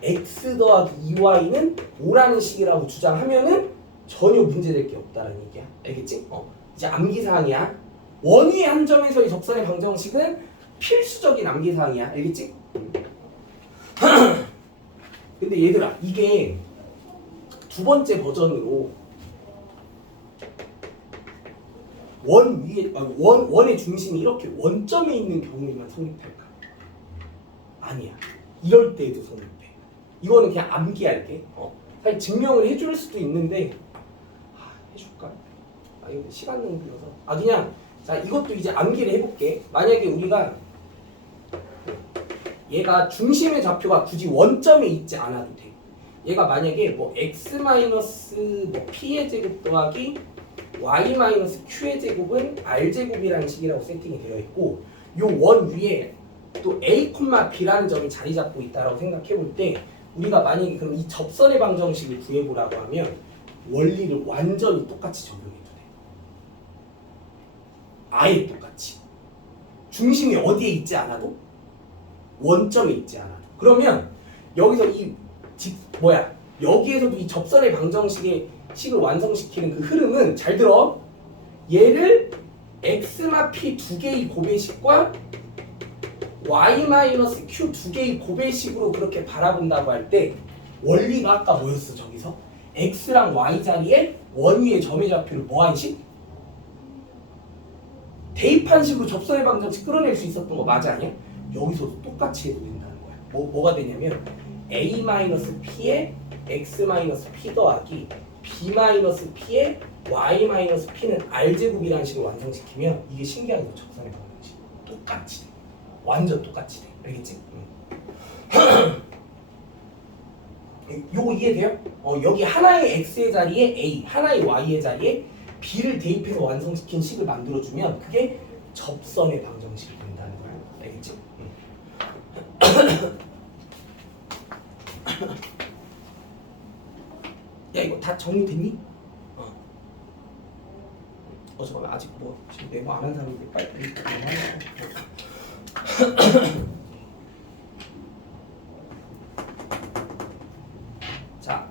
x 더하기 2y는 5라는 식이라고 주장하면은 전혀 문제될 게 없다는 얘기야. 알겠지? 이제 암기사항이야. 원 위의 한 점에서의 접선의 방정식은 필수적인 암기사항이야. 알겠지? 근데 얘들아 이게 두 번째 버전으로 원 위에 원의 중심이 이렇게 원점에 있는 경우에만 성립할까? 아니야. 이럴 때에도 성립해. 이거는 그냥 암기할게. 사실 증명을 해줄 수도 있는데 해줄까? 이거 시간 너무 길어서. 그냥 자 이것도 이제 암기를 해볼게. 만약에 우리가 얘가 중심의 좌표가 굳이 원점에 있지 않아도 돼. 얘가 만약에 뭐 x p의 제곱 더하기 y q의 제곱은 r제곱이라는 식이라고 세팅이 되어 있고 요 원 위에 또 a, b라는 점이 자리 잡고 있다라고 생각해 볼 때 우리가 만약에 그럼 이 접선의 방정식을 구해보라고 하면 원리를 완전히 똑같이 적용해도 돼. 아예 똑같이. 중심이 어디에 있지 않아도 원점에 있지 않아도. 그러면 여기서 여기에서도 이 접선의 방정식의 식을 완성시키는 그 흐름은 잘 들어. 얘를 x마 p 두 개의 곱배식과 y-q 두 개의 곱배식으로 그렇게 바라본다고 할 때 원리가 아까 뭐였어 저기서? x랑 y 자리에 원 위의 점의 좌표를 뭐한 식? 대입한 식으로 접선의 방정식 끌어낼 수 있었던 거 맞아 아니야? 여기서도 똑같이 해도 된다는 거야. 뭐가 되냐면 a-p에 x-p 더하기 b-p에 y-p는 r제곱이라는 식으로 완성시키면 이게 신기하게 접선의 방정식 똑같이 돼. 완전 똑같이 돼. 알겠지? 요거 이해돼요? 여기 하나의 x의 자리에 a, 하나의 y의 자리에 b를 대입해서 완성시킨 식을 만들어주면 그게 접선의 방정식이 된다는 거야. 알겠지? 야 이거 다 정리됐니? 잠깐만 아직 뭐 지금 메모 안 한 사람인데 빨리 자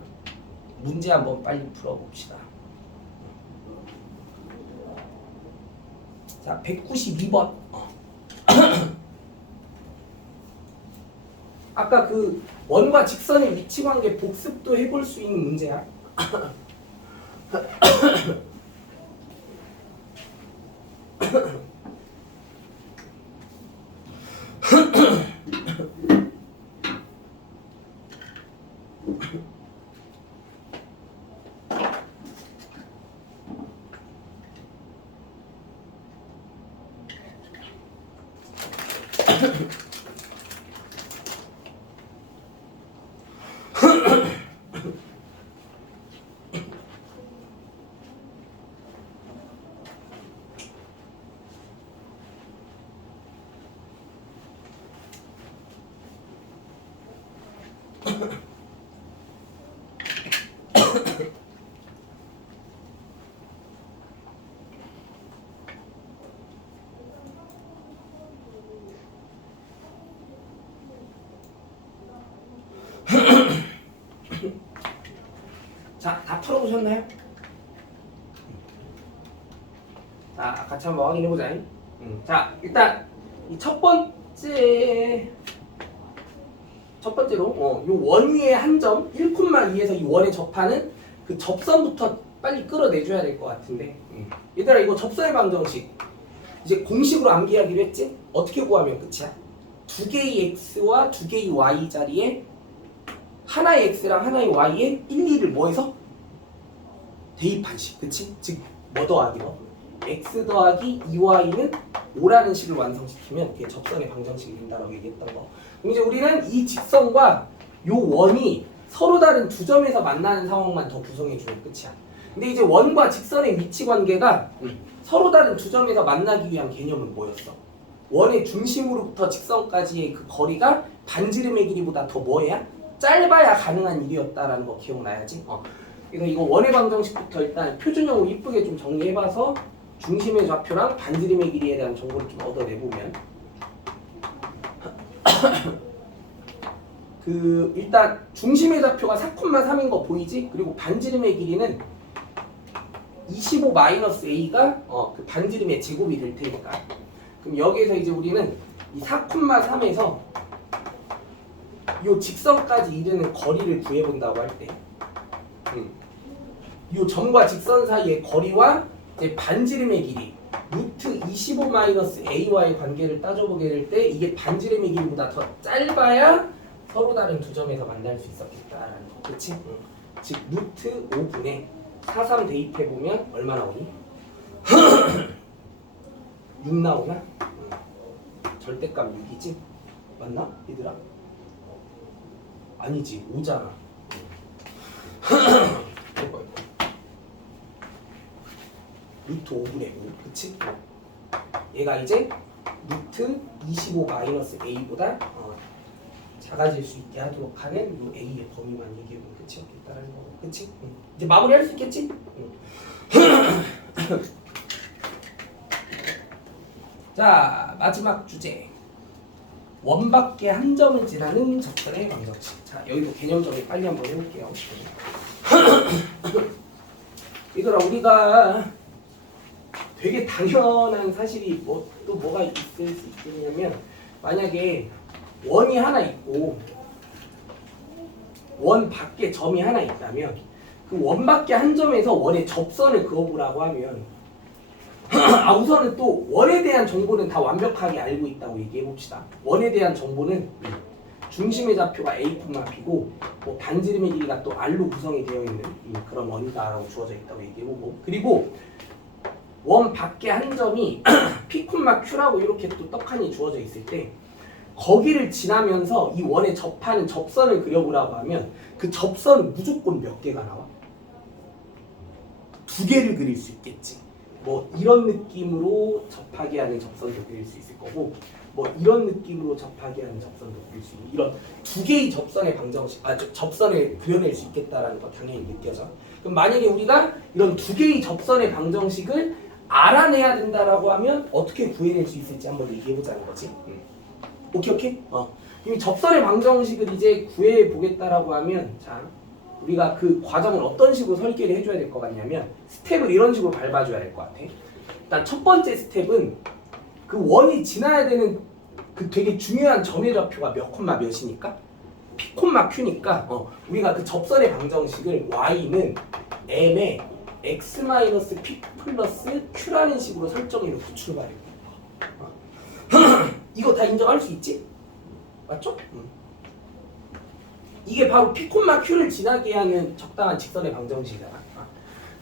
문제 한번 빨리 풀어봅시다. 자 192번 아까 그 원과 직선의 위치 관계 복습도 해볼 수 있는 문제야. 자, 다 풀어보셨나요? 자, 같이 한번 확인해보자. 자, 일단 이 첫 번째로 요 원 위에 한 점 1,2에서 이 원에 접하는 그 접선부터 빨리 끌어내줘야 될 것 같은데 얘들아 이거 접선의 방정식 이제 공식으로 암기하기로 했지? 어떻게 구하면 끝이야? 두 개의 x와 두 개의 y 자리에 하나의 x랑 하나의 y에 1, 2를 뭐해서? 대입한 식, 그치? 즉, 뭐 더하기 뭐? x 더하기 2y는 5라는 식을 완성시키면 그게 접선의 방정식이 된다라고 얘기했던 거. 그럼 이제 우리는 이 직선과 요 원이 서로 다른 두 점에서 만나는 상황만 더 구성해주면 끝이야. 근데 이제 원과 직선의 위치 관계가 서로 다른 두 점에서 만나기 위한 개념은 뭐였어? 원의 중심으로부터 직선까지의 그 거리가 반지름의 길이보다 더 뭐야? 짧아야 가능한 일이었다라는 거 기억나야지. 그래서 이거 원의 방정식부터 일단 표준형으로 이쁘게 좀 정리해봐서 중심의 좌표랑 반지름의 길이에 대한 정보를 좀 얻어내보면 그 일단 중심의 좌표가 4,3인 거 보이지? 그리고 반지름의 길이는 25-a가 그 반지름의 제곱이 될 테니까 그럼 여기에서 이제 우리는 이 4,3에서 요 직선까지 이르는 거리를 구해본다고 할 때 요 점과 직선 사이의 거리와 이제 반지름의 길이 루트 25-a와의 관계를 따져보게 될 때 이게 반지름의 길이보다 더 짧아야 서로 다른 두 점에서 만날 수 있었겠다라는 거, 그치? 즉 루트 5분의 43 대입해보면 얼마 나오니? 6 나오나? 절대값 6이지? 맞나? 얘들아? 아니지, 5잖아. 루트 5분의 5, 그치? 얘가 이제 루트 25-a보다 작아질 수 있게 하도록 하는 요 a의 범위만 얘기해보면 끝이었겠다라는 거고, 그치? 이제 마무리할 수 있겠지? 자, 마지막 주제. 원 밖에 한 점을 지나는 접선의 방정식. 자, 여기도 개념 정리 빨리 한번 해볼게요. 얘들아, 우리가 되게 당연한 사실이 또 뭐가 있을 수 있겠냐면 만약에 원이 하나 있고 원 밖에 점이 하나 있다면 그 원 밖에 한 점에서 원의 접선을 그어보라고 하면 우선은 또 원에 대한 정보는 다 완벽하게 알고 있다고 얘기해봅시다. 원에 대한 정보는 중심의 좌표가 a,p고 뭐 반지름의 길이가 또 r로 구성이 되어 있는 그런 원이다라고 주어져 있다고 얘기해보고 그리고 원 밖에 한 점이 p,q라고 이렇게 또 떡하니 주어져 있을 때 거기를 지나면서 이 원에 접하는 접선을 그려보라고 하면 그 접선은 무조건 몇 개가 나와? 2개를 그릴 수 있겠지. 뭐 이런 느낌으로 접하게 하는 접선도 그릴 수 있을 거고 뭐 이런 느낌으로 접하게 하는 접선도 그릴 수 있는 이런 2개의 접선의 방정식 접선을 그려낼 수 있겠다라는 거 당연히 느껴져. 그럼 만약에 우리가 이런 2개의 접선의 방정식을 알아내야 된다라고 하면 어떻게 구해낼 수 있을지 한번 얘기해보자는 거지. 오케이? 그럼 접선의 방정식을 이제 구해보겠다라고 하면 자 우리가 그 과정을 어떤 식으로 설계를 해줘야 될 것 같냐면 스텝을 이런 식으로 밟아줘야 될 것 같아. 일단 첫 번째 스텝은 그 원이 지나야 되는 그 되게 중요한 점의 좌표가 몇 콤마 몇이니까 p, q니까 우리가 그 접선의 방정식을 y는 m에 x-p 플러스 q라는 식으로 설정해놓고 출발해. 이거 다 인정할 수 있지? 맞죠? 이게 바로 p, q를 지나게 하는 적당한 직선의 방정식이잖아.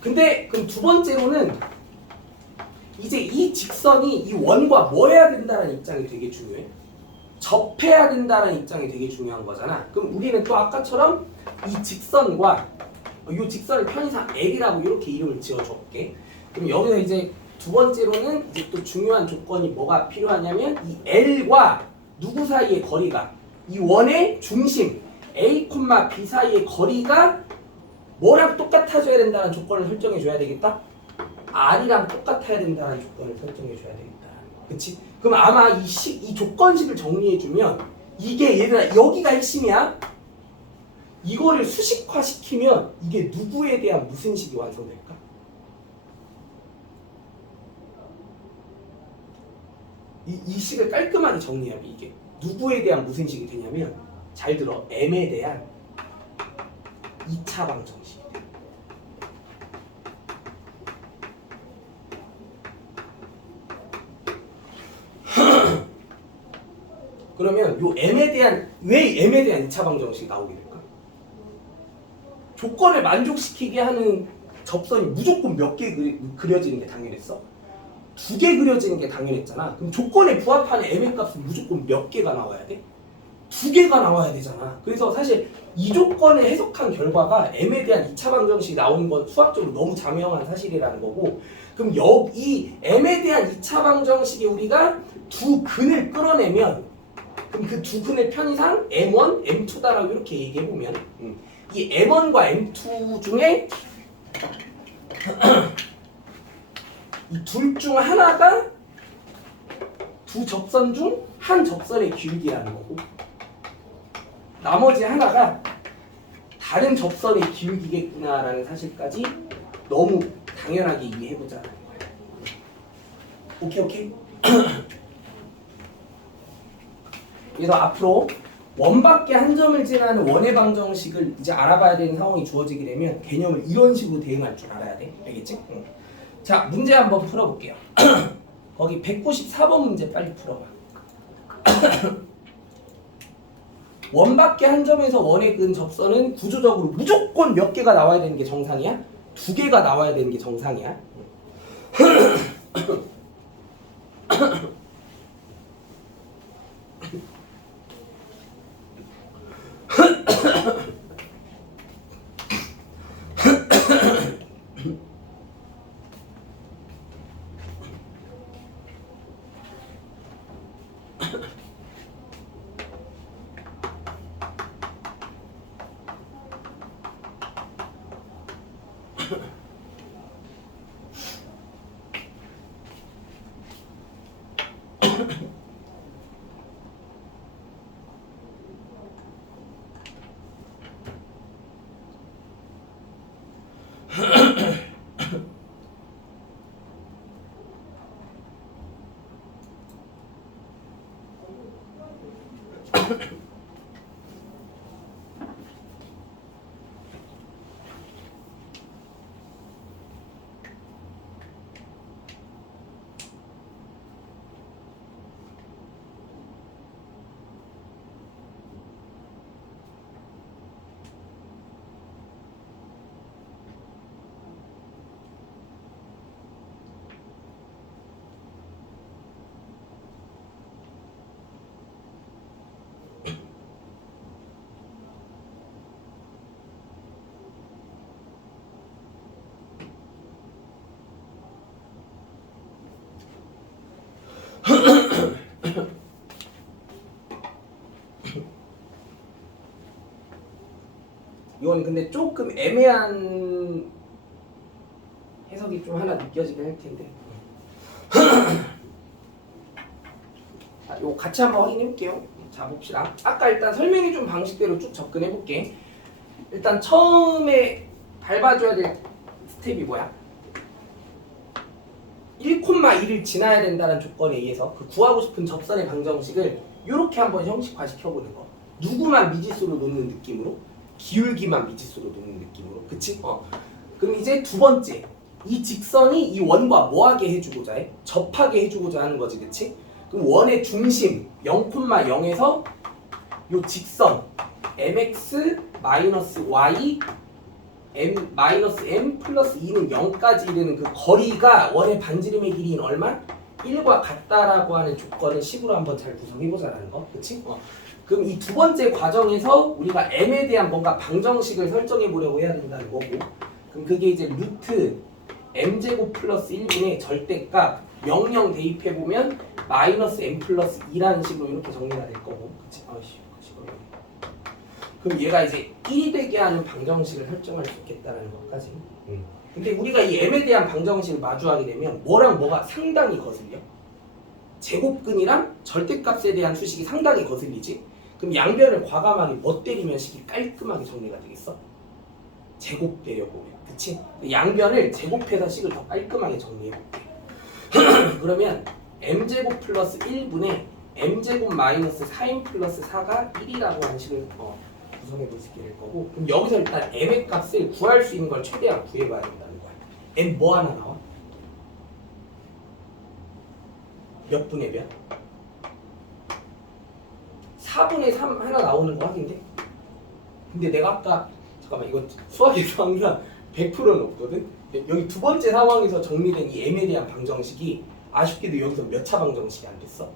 근데 그럼 두 번째로는 이제 이 직선이 이 원과 뭐 해야 된다는 입장이 되게 중요해. 접해야 된다는 입장이 되게 중요한 거잖아. 그럼 우리는 또 아까처럼 이 직선과 이 직선의 편의상 L이라고 이렇게 이름을 지어줄게. 그럼 여기서 이제 두 번째로는 이제 또 중요한 조건이 뭐가 필요하냐면 이 L과 누구 사이의 거리가 이 원의 중심 A, B 사이의 거리가 뭐랑 똑같아져야 된다는 조건을 설정해 줘야 되겠다? R이랑 똑같아야 된다는 조건을 설정해 줘야 되겠다. 그치? 그럼 아마 이 조건식을 정리해 주면 이게 얘들아 여기가 핵심이야. 이거를 수식화 시키면 이게 누구에 대한 무슨 식이 완성될까? 이 식을 깔끔하게 정리하면 이게 누구에 대한 무슨 식이 되냐면 잘 들어 M에 대한 2차 방정식이 돼. 그러면 요 M에 대한 왜 M에 대한 2차 방정식이 나오게 될까? 조건을 만족시키게 하는 접선이 무조건 몇 개 그려지는 게 당연했어? 2개 그려지는 게 당연했잖아. 그럼 조건에 부합하는 M의 값은 무조건 몇 개가 나와야 돼? 2개가 나와야 되잖아. 그래서 사실 이 조건을 해석한 결과가 M에 대한 2차 방정식이 나오는 건 수학적으로 너무 자명한 사실이라는 거고, 그럼 이 M에 대한 2차 방정식이 우리가 두 근을 끌어내면 그럼 그 두 근의 편의상 M1, M2다라고 이렇게 얘기해보면 이 M1과 M2 중에 이 둘 중 하나가 두 접선 중 한 접선의 기울기라는 거고 나머지 하나가 다른 접선의 기울기겠구나라는 사실까지 너무 당연하게 이해해보자는 거예요. 오케이? 그래서 앞으로 원밖에 한 점을 지나는 원의 방정식을 이제 알아봐야 되는 상황이 주어지게 되면 개념을 이런 식으로 대응할 줄 알아야 돼. 알겠지? 응. 자, 문제 한번 풀어볼게요. 거기 194번 문제 빨리 풀어봐. 원밖에 한 점에서 원에 근 접선은 구조적으로 무조건 몇 개가 나와야 되는 게 정상이야? 2개가 나와야 되는 게 정상이야? 이건 근데 조금 애매한 해석이 좀 하나 느껴지긴 할 텐데 자, 이거 같이 한번 확인해 볼게요. 자, 봅시다. 아까 일단 설명해 준 방식대로 쭉 접근해 볼게. 일단 처음에 밟아줘야 될 스텝이 뭐야? 1,2를 지나야 된다는 조건에 의해서 그 구하고 싶은 접선의 방정식을 이렇게 한번 형식화 시켜보는 거. 누구만 미지수로 놓는 느낌으로, 기울기만 미지수로 놓는 느낌으로, 그치? 그럼 이제 두 번째, 이 직선이 이 원과 뭐하게 해주고자 해? 접하게 해주고자 하는 거지, 그치? 그럼 원의 중심 0,0에서 요 직선 mx-y m 플러스 2는 0까지 이르는 그 거리가 원의 반지름의 길이인 얼마? 1과 같다라고 하는 조건을 식으로 한번 잘 구성해보자라는 거, 그치? 그럼 이 두 번째 과정에서 우리가 m에 대한 뭔가 방정식을 설정해 보려고 해야 된다는 거고, 그럼 그게 이제 루트 m제곱 플러스 1분의 절대값 00 대입해 보면 마이너스 m 플러스 2라는 식으로 이렇게 정리가 될 거고, 그치? 그럼 얘가 이제 1이 되게 하는 방정식을 설정할 수 있겠다는 것까지. 근데 우리가 이 m에 대한 방정식을 마주하게 되면 뭐랑 뭐가 상당히 거슬려? 제곱근이랑 절대값에 대한 수식이 상당히 거슬리지? 그럼 양변을 과감하게 뭐 때리면 식이 깔끔하게 정리가 되겠어? 제곱 때려보면, 그치? 양변을 제곱해서 식을 더 깔끔하게 정리해볼게. 그러면 m제곱 플러스 1분의 m제곱 마이너스 4m 플러스 4가 1이라고 하는 식을 구성해볼 수 있게 될 거고, 그럼 여기서 일단 m의 값을 구할 수 있는 걸 최대한 구해봐야 된다는 거야. m 뭐 하나 나와? 몇 분의 몇? 4분의 3 하나 나오는 거 확인돼? 근데 내가 아까 잠깐만, 이거 수학에서 항상 100%는 없거든? 여기 두 번째 상황에서 정리된 이 m에 대한 방정식이 아쉽게도 여기서 몇 차 방정식이 안 됐어?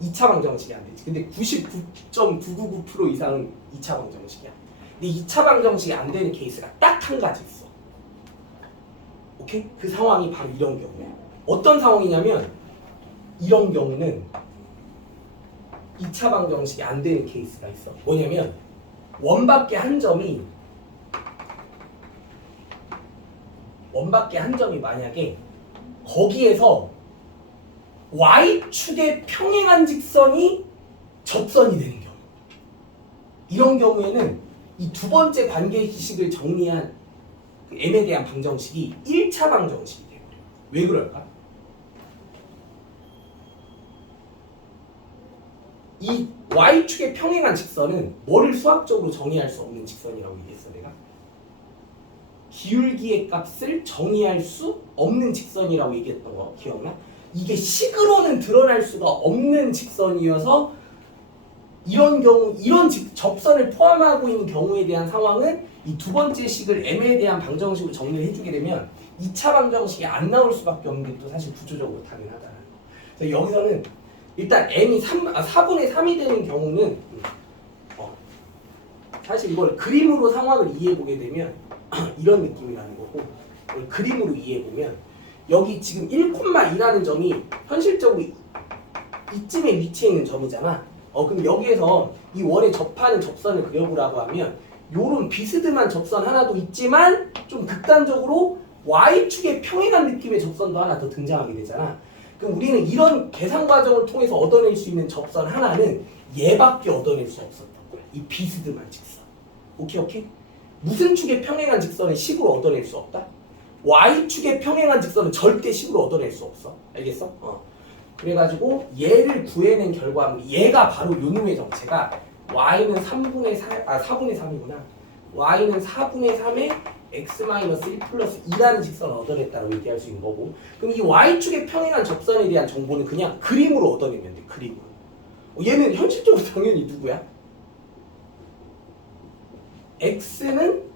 2차 방정식이 안 되지. 근데 99.999% 이상은 2차 방정식이야. 근데 2차 방정식이 안 되는 케이스가 딱 한 가지 있어. 오케이? 그 상황이 바로 이런 경우야. 어떤 상황이냐면 이런 경우는 2차 방정식이 안 되는 케이스가 있어. 뭐냐면 원밖에 한 점이 만약에 거기에서 y축에 평행한 직선이 접선이 되는 경우, 이런 경우에는 이 두 번째 관계식을 정리한 그 m에 대한 방정식이 1차 방정식이 돼버려. 왜 그럴까? 이 y축에 평행한 직선은 뭐를 수학적으로 정의할 수 없는 직선이라고 얘기했어 내가? 기울기의 값을 정의할 수 없는 직선이라고 얘기했던 거 기억나? 이게 식으로는 드러날 수가 없는 직선이어서 이런 경우, 이런 접선을 포함하고 있는 경우에 대한 상황은 이 두 번째 식을 m에 대한 방정식으로 정리를 해주게 되면 2차 방정식이 안 나올 수밖에 없는 게 또 사실 구조적으로 당연하다는 거. 그래서 여기서는 일단 m이 4분의 3이 되는 경우는 사실 이걸 그림으로 상황을 이해해보게 되면 이런 느낌이라는 거고, 이걸 그림으로 이해해보면 여기 지금 1,2라는 점이 현실적으로 이쯤에 위치해 있는 점이잖아. 그럼 여기에서 이 원에 접하는 접선을 그려보라고 하면 요런 비스듬한 접선 하나도 있지만 좀 극단적으로 y축에 평행한 느낌의 접선도 하나 더 등장하게 되잖아. 그럼 우리는 이런 계산 과정을 통해서 얻어낼 수 있는 접선 하나는 얘밖에 얻어낼 수 없었던 거야. 이 비스듬한 직선. 오케이? 무슨 축에 평행한 직선은 식으로 얻어낼 수 없다? y축에 평행한 직선은 절대 식으로 얻어낼 수 없어. 알겠어? 그래가지고 얘를 구해낸 결과물이 얘가 바로 요놈의 정체가 y는 4분의 3이구나. y는 4분의 3에 x-1 플러스 2라는 직선을 얻어냈다고 얘기할 수 있는 거고, 그럼 이 y축에 평행한 접선에 대한 정보는 그냥 그림으로 얻어내면 돼. 그림으로. 얘는 현실적으로 당연히 누구야? x는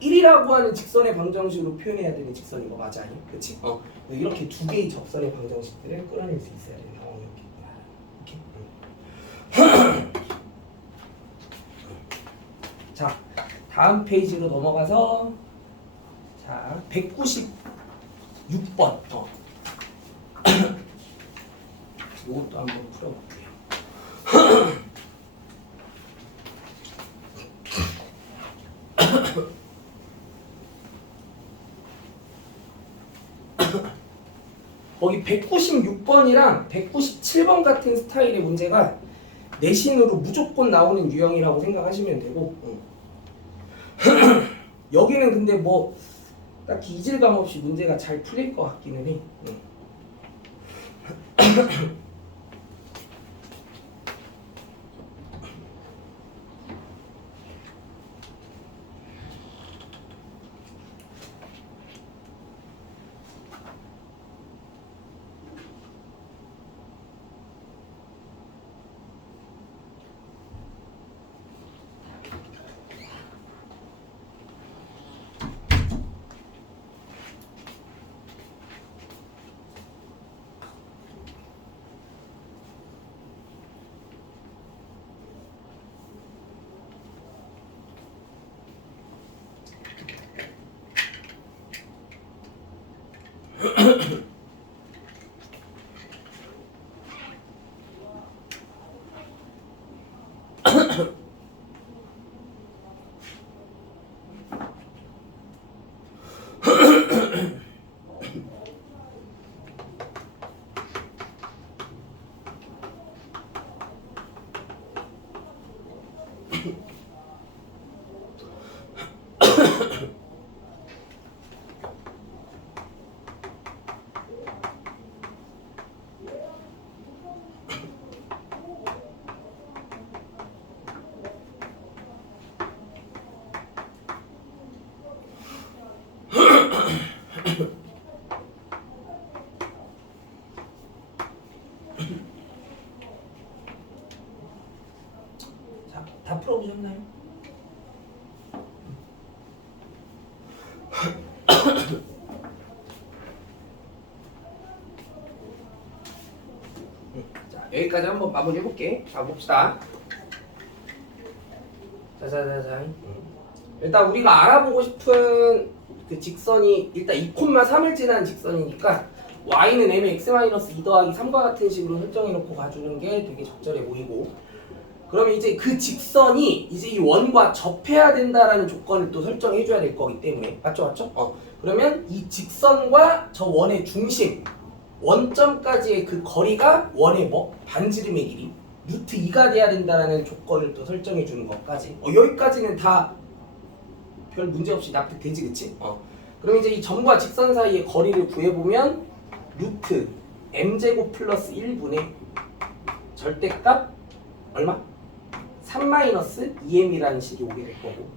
1이라고 하는 직선의 방정식으로 표현해야 되는 직선인 거 맞아? 아니? 그치? 이렇게 두 개의 접선의 방정식들을 끌어낼 수 있어야 되는 상황이었겠다. 이렇게. 자, 다음 페이지로 넘어가서 자 196번 이것도 한번 풀어볼게요. 거기 196번이랑 197번 같은 스타일의 문제가 내신으로 무조건 나오는 유형이라고 생각하시면 되고, 여기는 근데 뭐 딱히 이질감 없이 문제가 잘 풀릴 것 같기는 해. 다 풀어보셨나요? 자, 여기까지 한번 마무리 해볼게. 자, 봅시다. 자. 일단 우리가 알아보고 싶은 그 직선이 일단 2,3을 지나는 직선이니까 y는 m의 x-2 더하기 3과 같은 식으로 설정해놓고 가주는 게 되게 적절해 보이고, 그러면 이제 그 직선이 이제 이 원과 접해야 된다라는 조건을 또 설정해줘야 될 거기 때문에 맞죠? 그러면 이 직선과 저 원의 중심 원점까지의 그 거리가 원의 반지름의 길이 루트 2가 돼야 된다라는 조건을 또 설정해 주는 것까지 여기까지는 다 별 문제 없이 납득되지, 그치? 그럼 이제 이 점과 직선 사이의 거리를 구해보면 루트 m제곱 플러스 1분의 절대값 얼마? 3-2m이라는 식이 오게 될 거고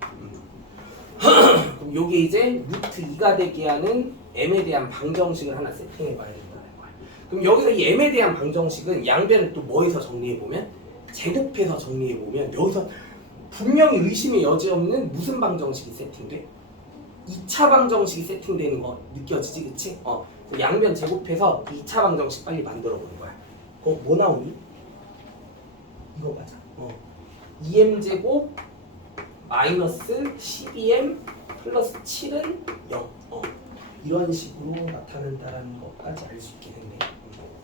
그럼 요게 이제 루트 2가 되게 하는 m에 대한 방정식을 하나 세팅해 봐야 된다는 거야. 그럼 여기서 이 m에 대한 방정식은 양변을 또 뭐에서 정리해보면 제곱해서 정리해보면 여기서 분명히 의심의 여지 없는 무슨 방정식이 세팅돼? 2차 방정식이 세팅되는 거 느껴지지, 그치? 양변 제곱해서 2차 방정식 빨리 만들어 보는 거야. 그거 뭐 나오니? 이거 맞아. 2m제곱 마이너스 12m 플러스 7은 0. 이런 식으로 나타난다라는 것까지 알 수 있게 됐네.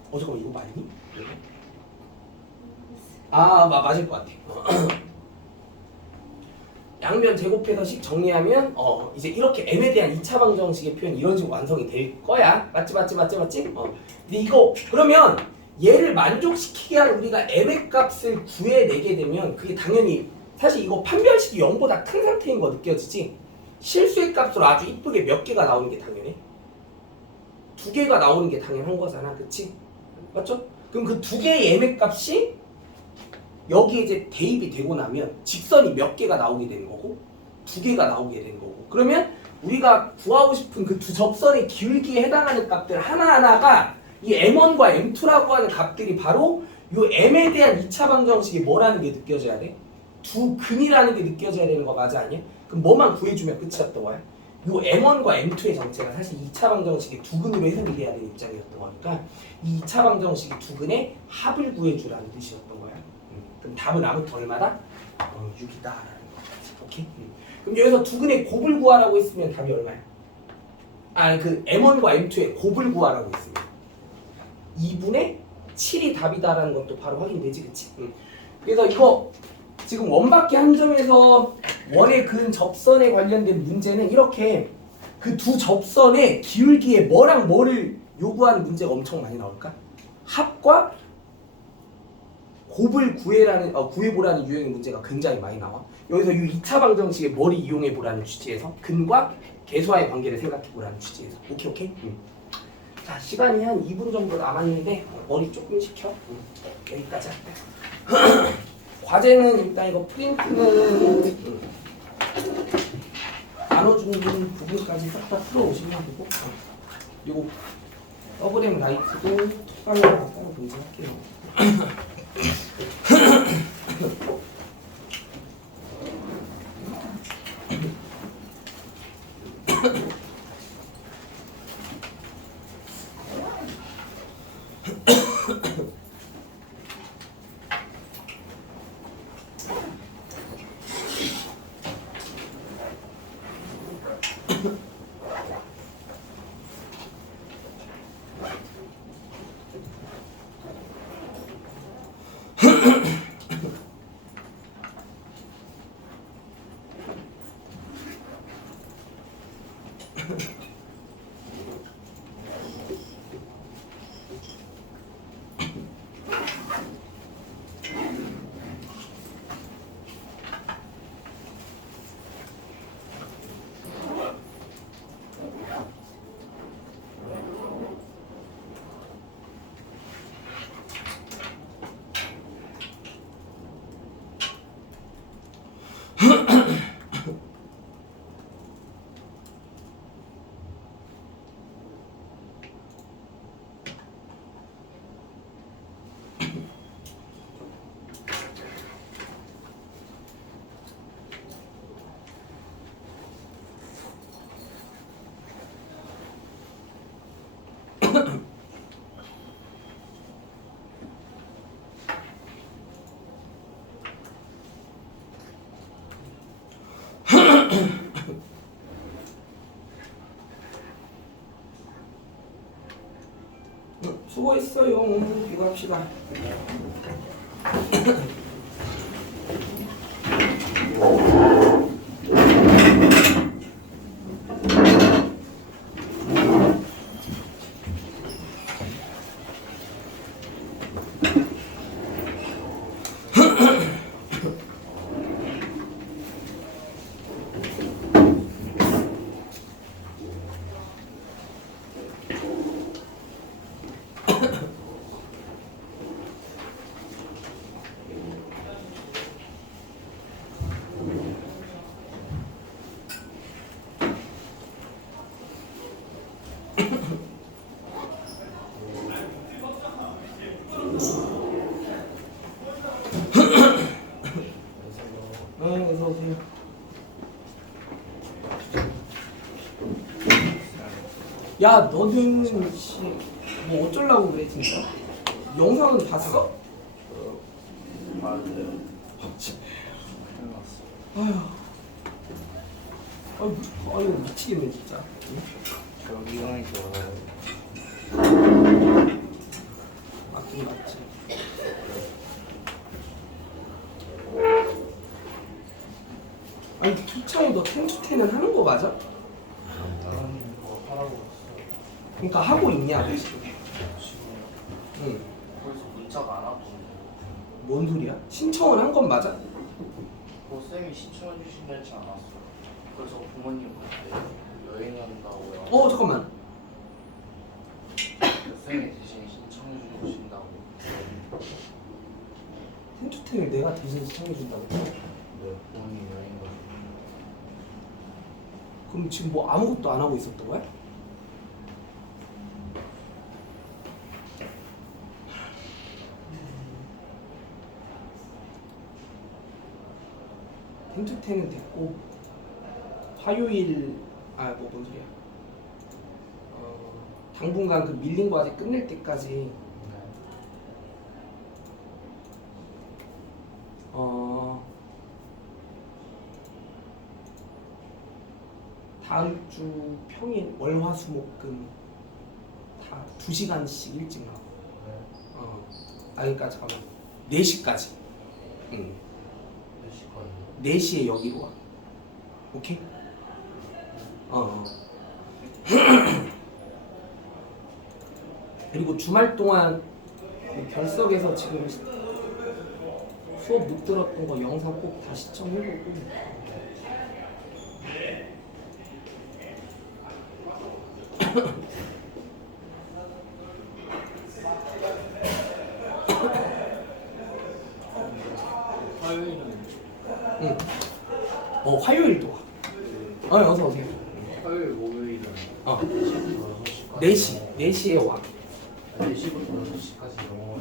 잠깐만, 이거 맞니? 맞을 것 같아. 양변 제곱해서 식 정리하면 이제 이렇게 m에 대한 2차 방정식의 표현 이런 식으로 완성이 될 거야. 맞지? 근데 이거 그러면 얘를 만족시키게 한 우리가 m의 값을 구해내게 되면 그게 당연히 사실 이거 판별식이 0보다 큰 상태인 거 느껴지지? 실수의 값으로 아주 이쁘게 몇 개가 나오는 게 당연해? 2개가 나오는 게 당연한 거잖아, 그치? 맞죠? 그럼 그 2개의 m의 값이 여기에 이제 대입이 되고 나면 직선이 몇 개가 나오게 되는 거고 2개가 나오게 되는 거고, 그러면 우리가 구하고 싶은 그 두 접선의 기울기에 해당하는 값들 하나하나가 이 m1과 m2라고 하는 값들이 바로 이 m에 대한 2차 방정식이 뭐라는 게 느껴져야 돼? 두 근이라는 게 느껴져야 되는 거 맞아, 아니야? 그럼 뭐만 구해주면 끝이었던 거야? 이 m1과 m2의 정체가 사실 2차 방정식의 두 근으로 해석이 돼야 되는 입장이었던 거니까 이 2차 방정식의 두 근의 합을 구해주라는 뜻이었던 거야. 그럼 답은 아무튼 얼마다? 6이다 라는 거지. 오케이? 그럼 여기서 두 근의 곱을 구하라고 했으면 답이 얼마야? 그 m1과 m2의 곱을 구하라고 했으면 2분의 7이 답이다라는 것도 바로 확인되지, 그치? 그래서 이거 지금 원밖에 한 점에서 원의 근 접선에 관련된 문제는 이렇게 그 두 접선의 기울기에 뭐랑 뭐를 요구하는 문제가 엄청 많이 나올까? 합과 곱을 구해보라는 유형의 문제가 굉장히 많이 나와. 여기서 이 2차 방정식의 뭐를 이용해보라는 취지에서 근과 계수와의 관계를 생각해보라는 취지에서. 오케이? 자, 시간이 한 2분 정도 남았는데 머리 조금 식혀. 여기까지 할게요. 과제는 일단 이거 프린트는 나눠주는 부분까지 싹 다 풀어오시면 되고 이거 더블엠 라이트도 톡방으로 따로 공지할게요. 수고했어요. 이거 합시다. 어서 오세요. 야, 너는 씨, 뭐 어쩌려고 그래 진짜? 영상은 봤어? 맞아요. 아휴, 아유 미치겠네 진짜. 저기 형이 좋아요. 맞긴 맞지. 아니 투창이 너 텐투텐은 하는 거 맞아? 나는 그거 하라고 했어요. 그러니까 하고 있냐 지금? 지금 응. 그래서 문자가 안 왔거든요. 뭔 소리야? 신청을 한 건 맞아? 쌤이 신청해 주신다 했지 않았어요. 그래서 부모님한테 여행 간다고요. 잠깐만. 쌤이 대신 신청해 주신다고. 텐투텐을 내가 대신 신청해준다고? 네, 부모님 여행 가서. 그럼 지금 뭐 아무것도 안 하고 있었던 거야? 텐투텐은 됐고 화요일 뭔 소리야? 당분간 그 밀린 과제 끝낼 때까지 네. 다음 주 평일 월화수목금 다 2시간씩 일찍 나와. 그러니까 잠깐만 4시까지. 응. 몇 시까지요? 4시에 여기로 와. 오케이? 그리고 주말 동안 그 결석에서 지금 수업 못 들었던 거 영상 꼭 다 시청해보고. 화요일은 응. 화요일도 와. 어서 오세요. 화요일 목요일은 4시. 4시까지 4시에 와. 4시부터 6시까지 영어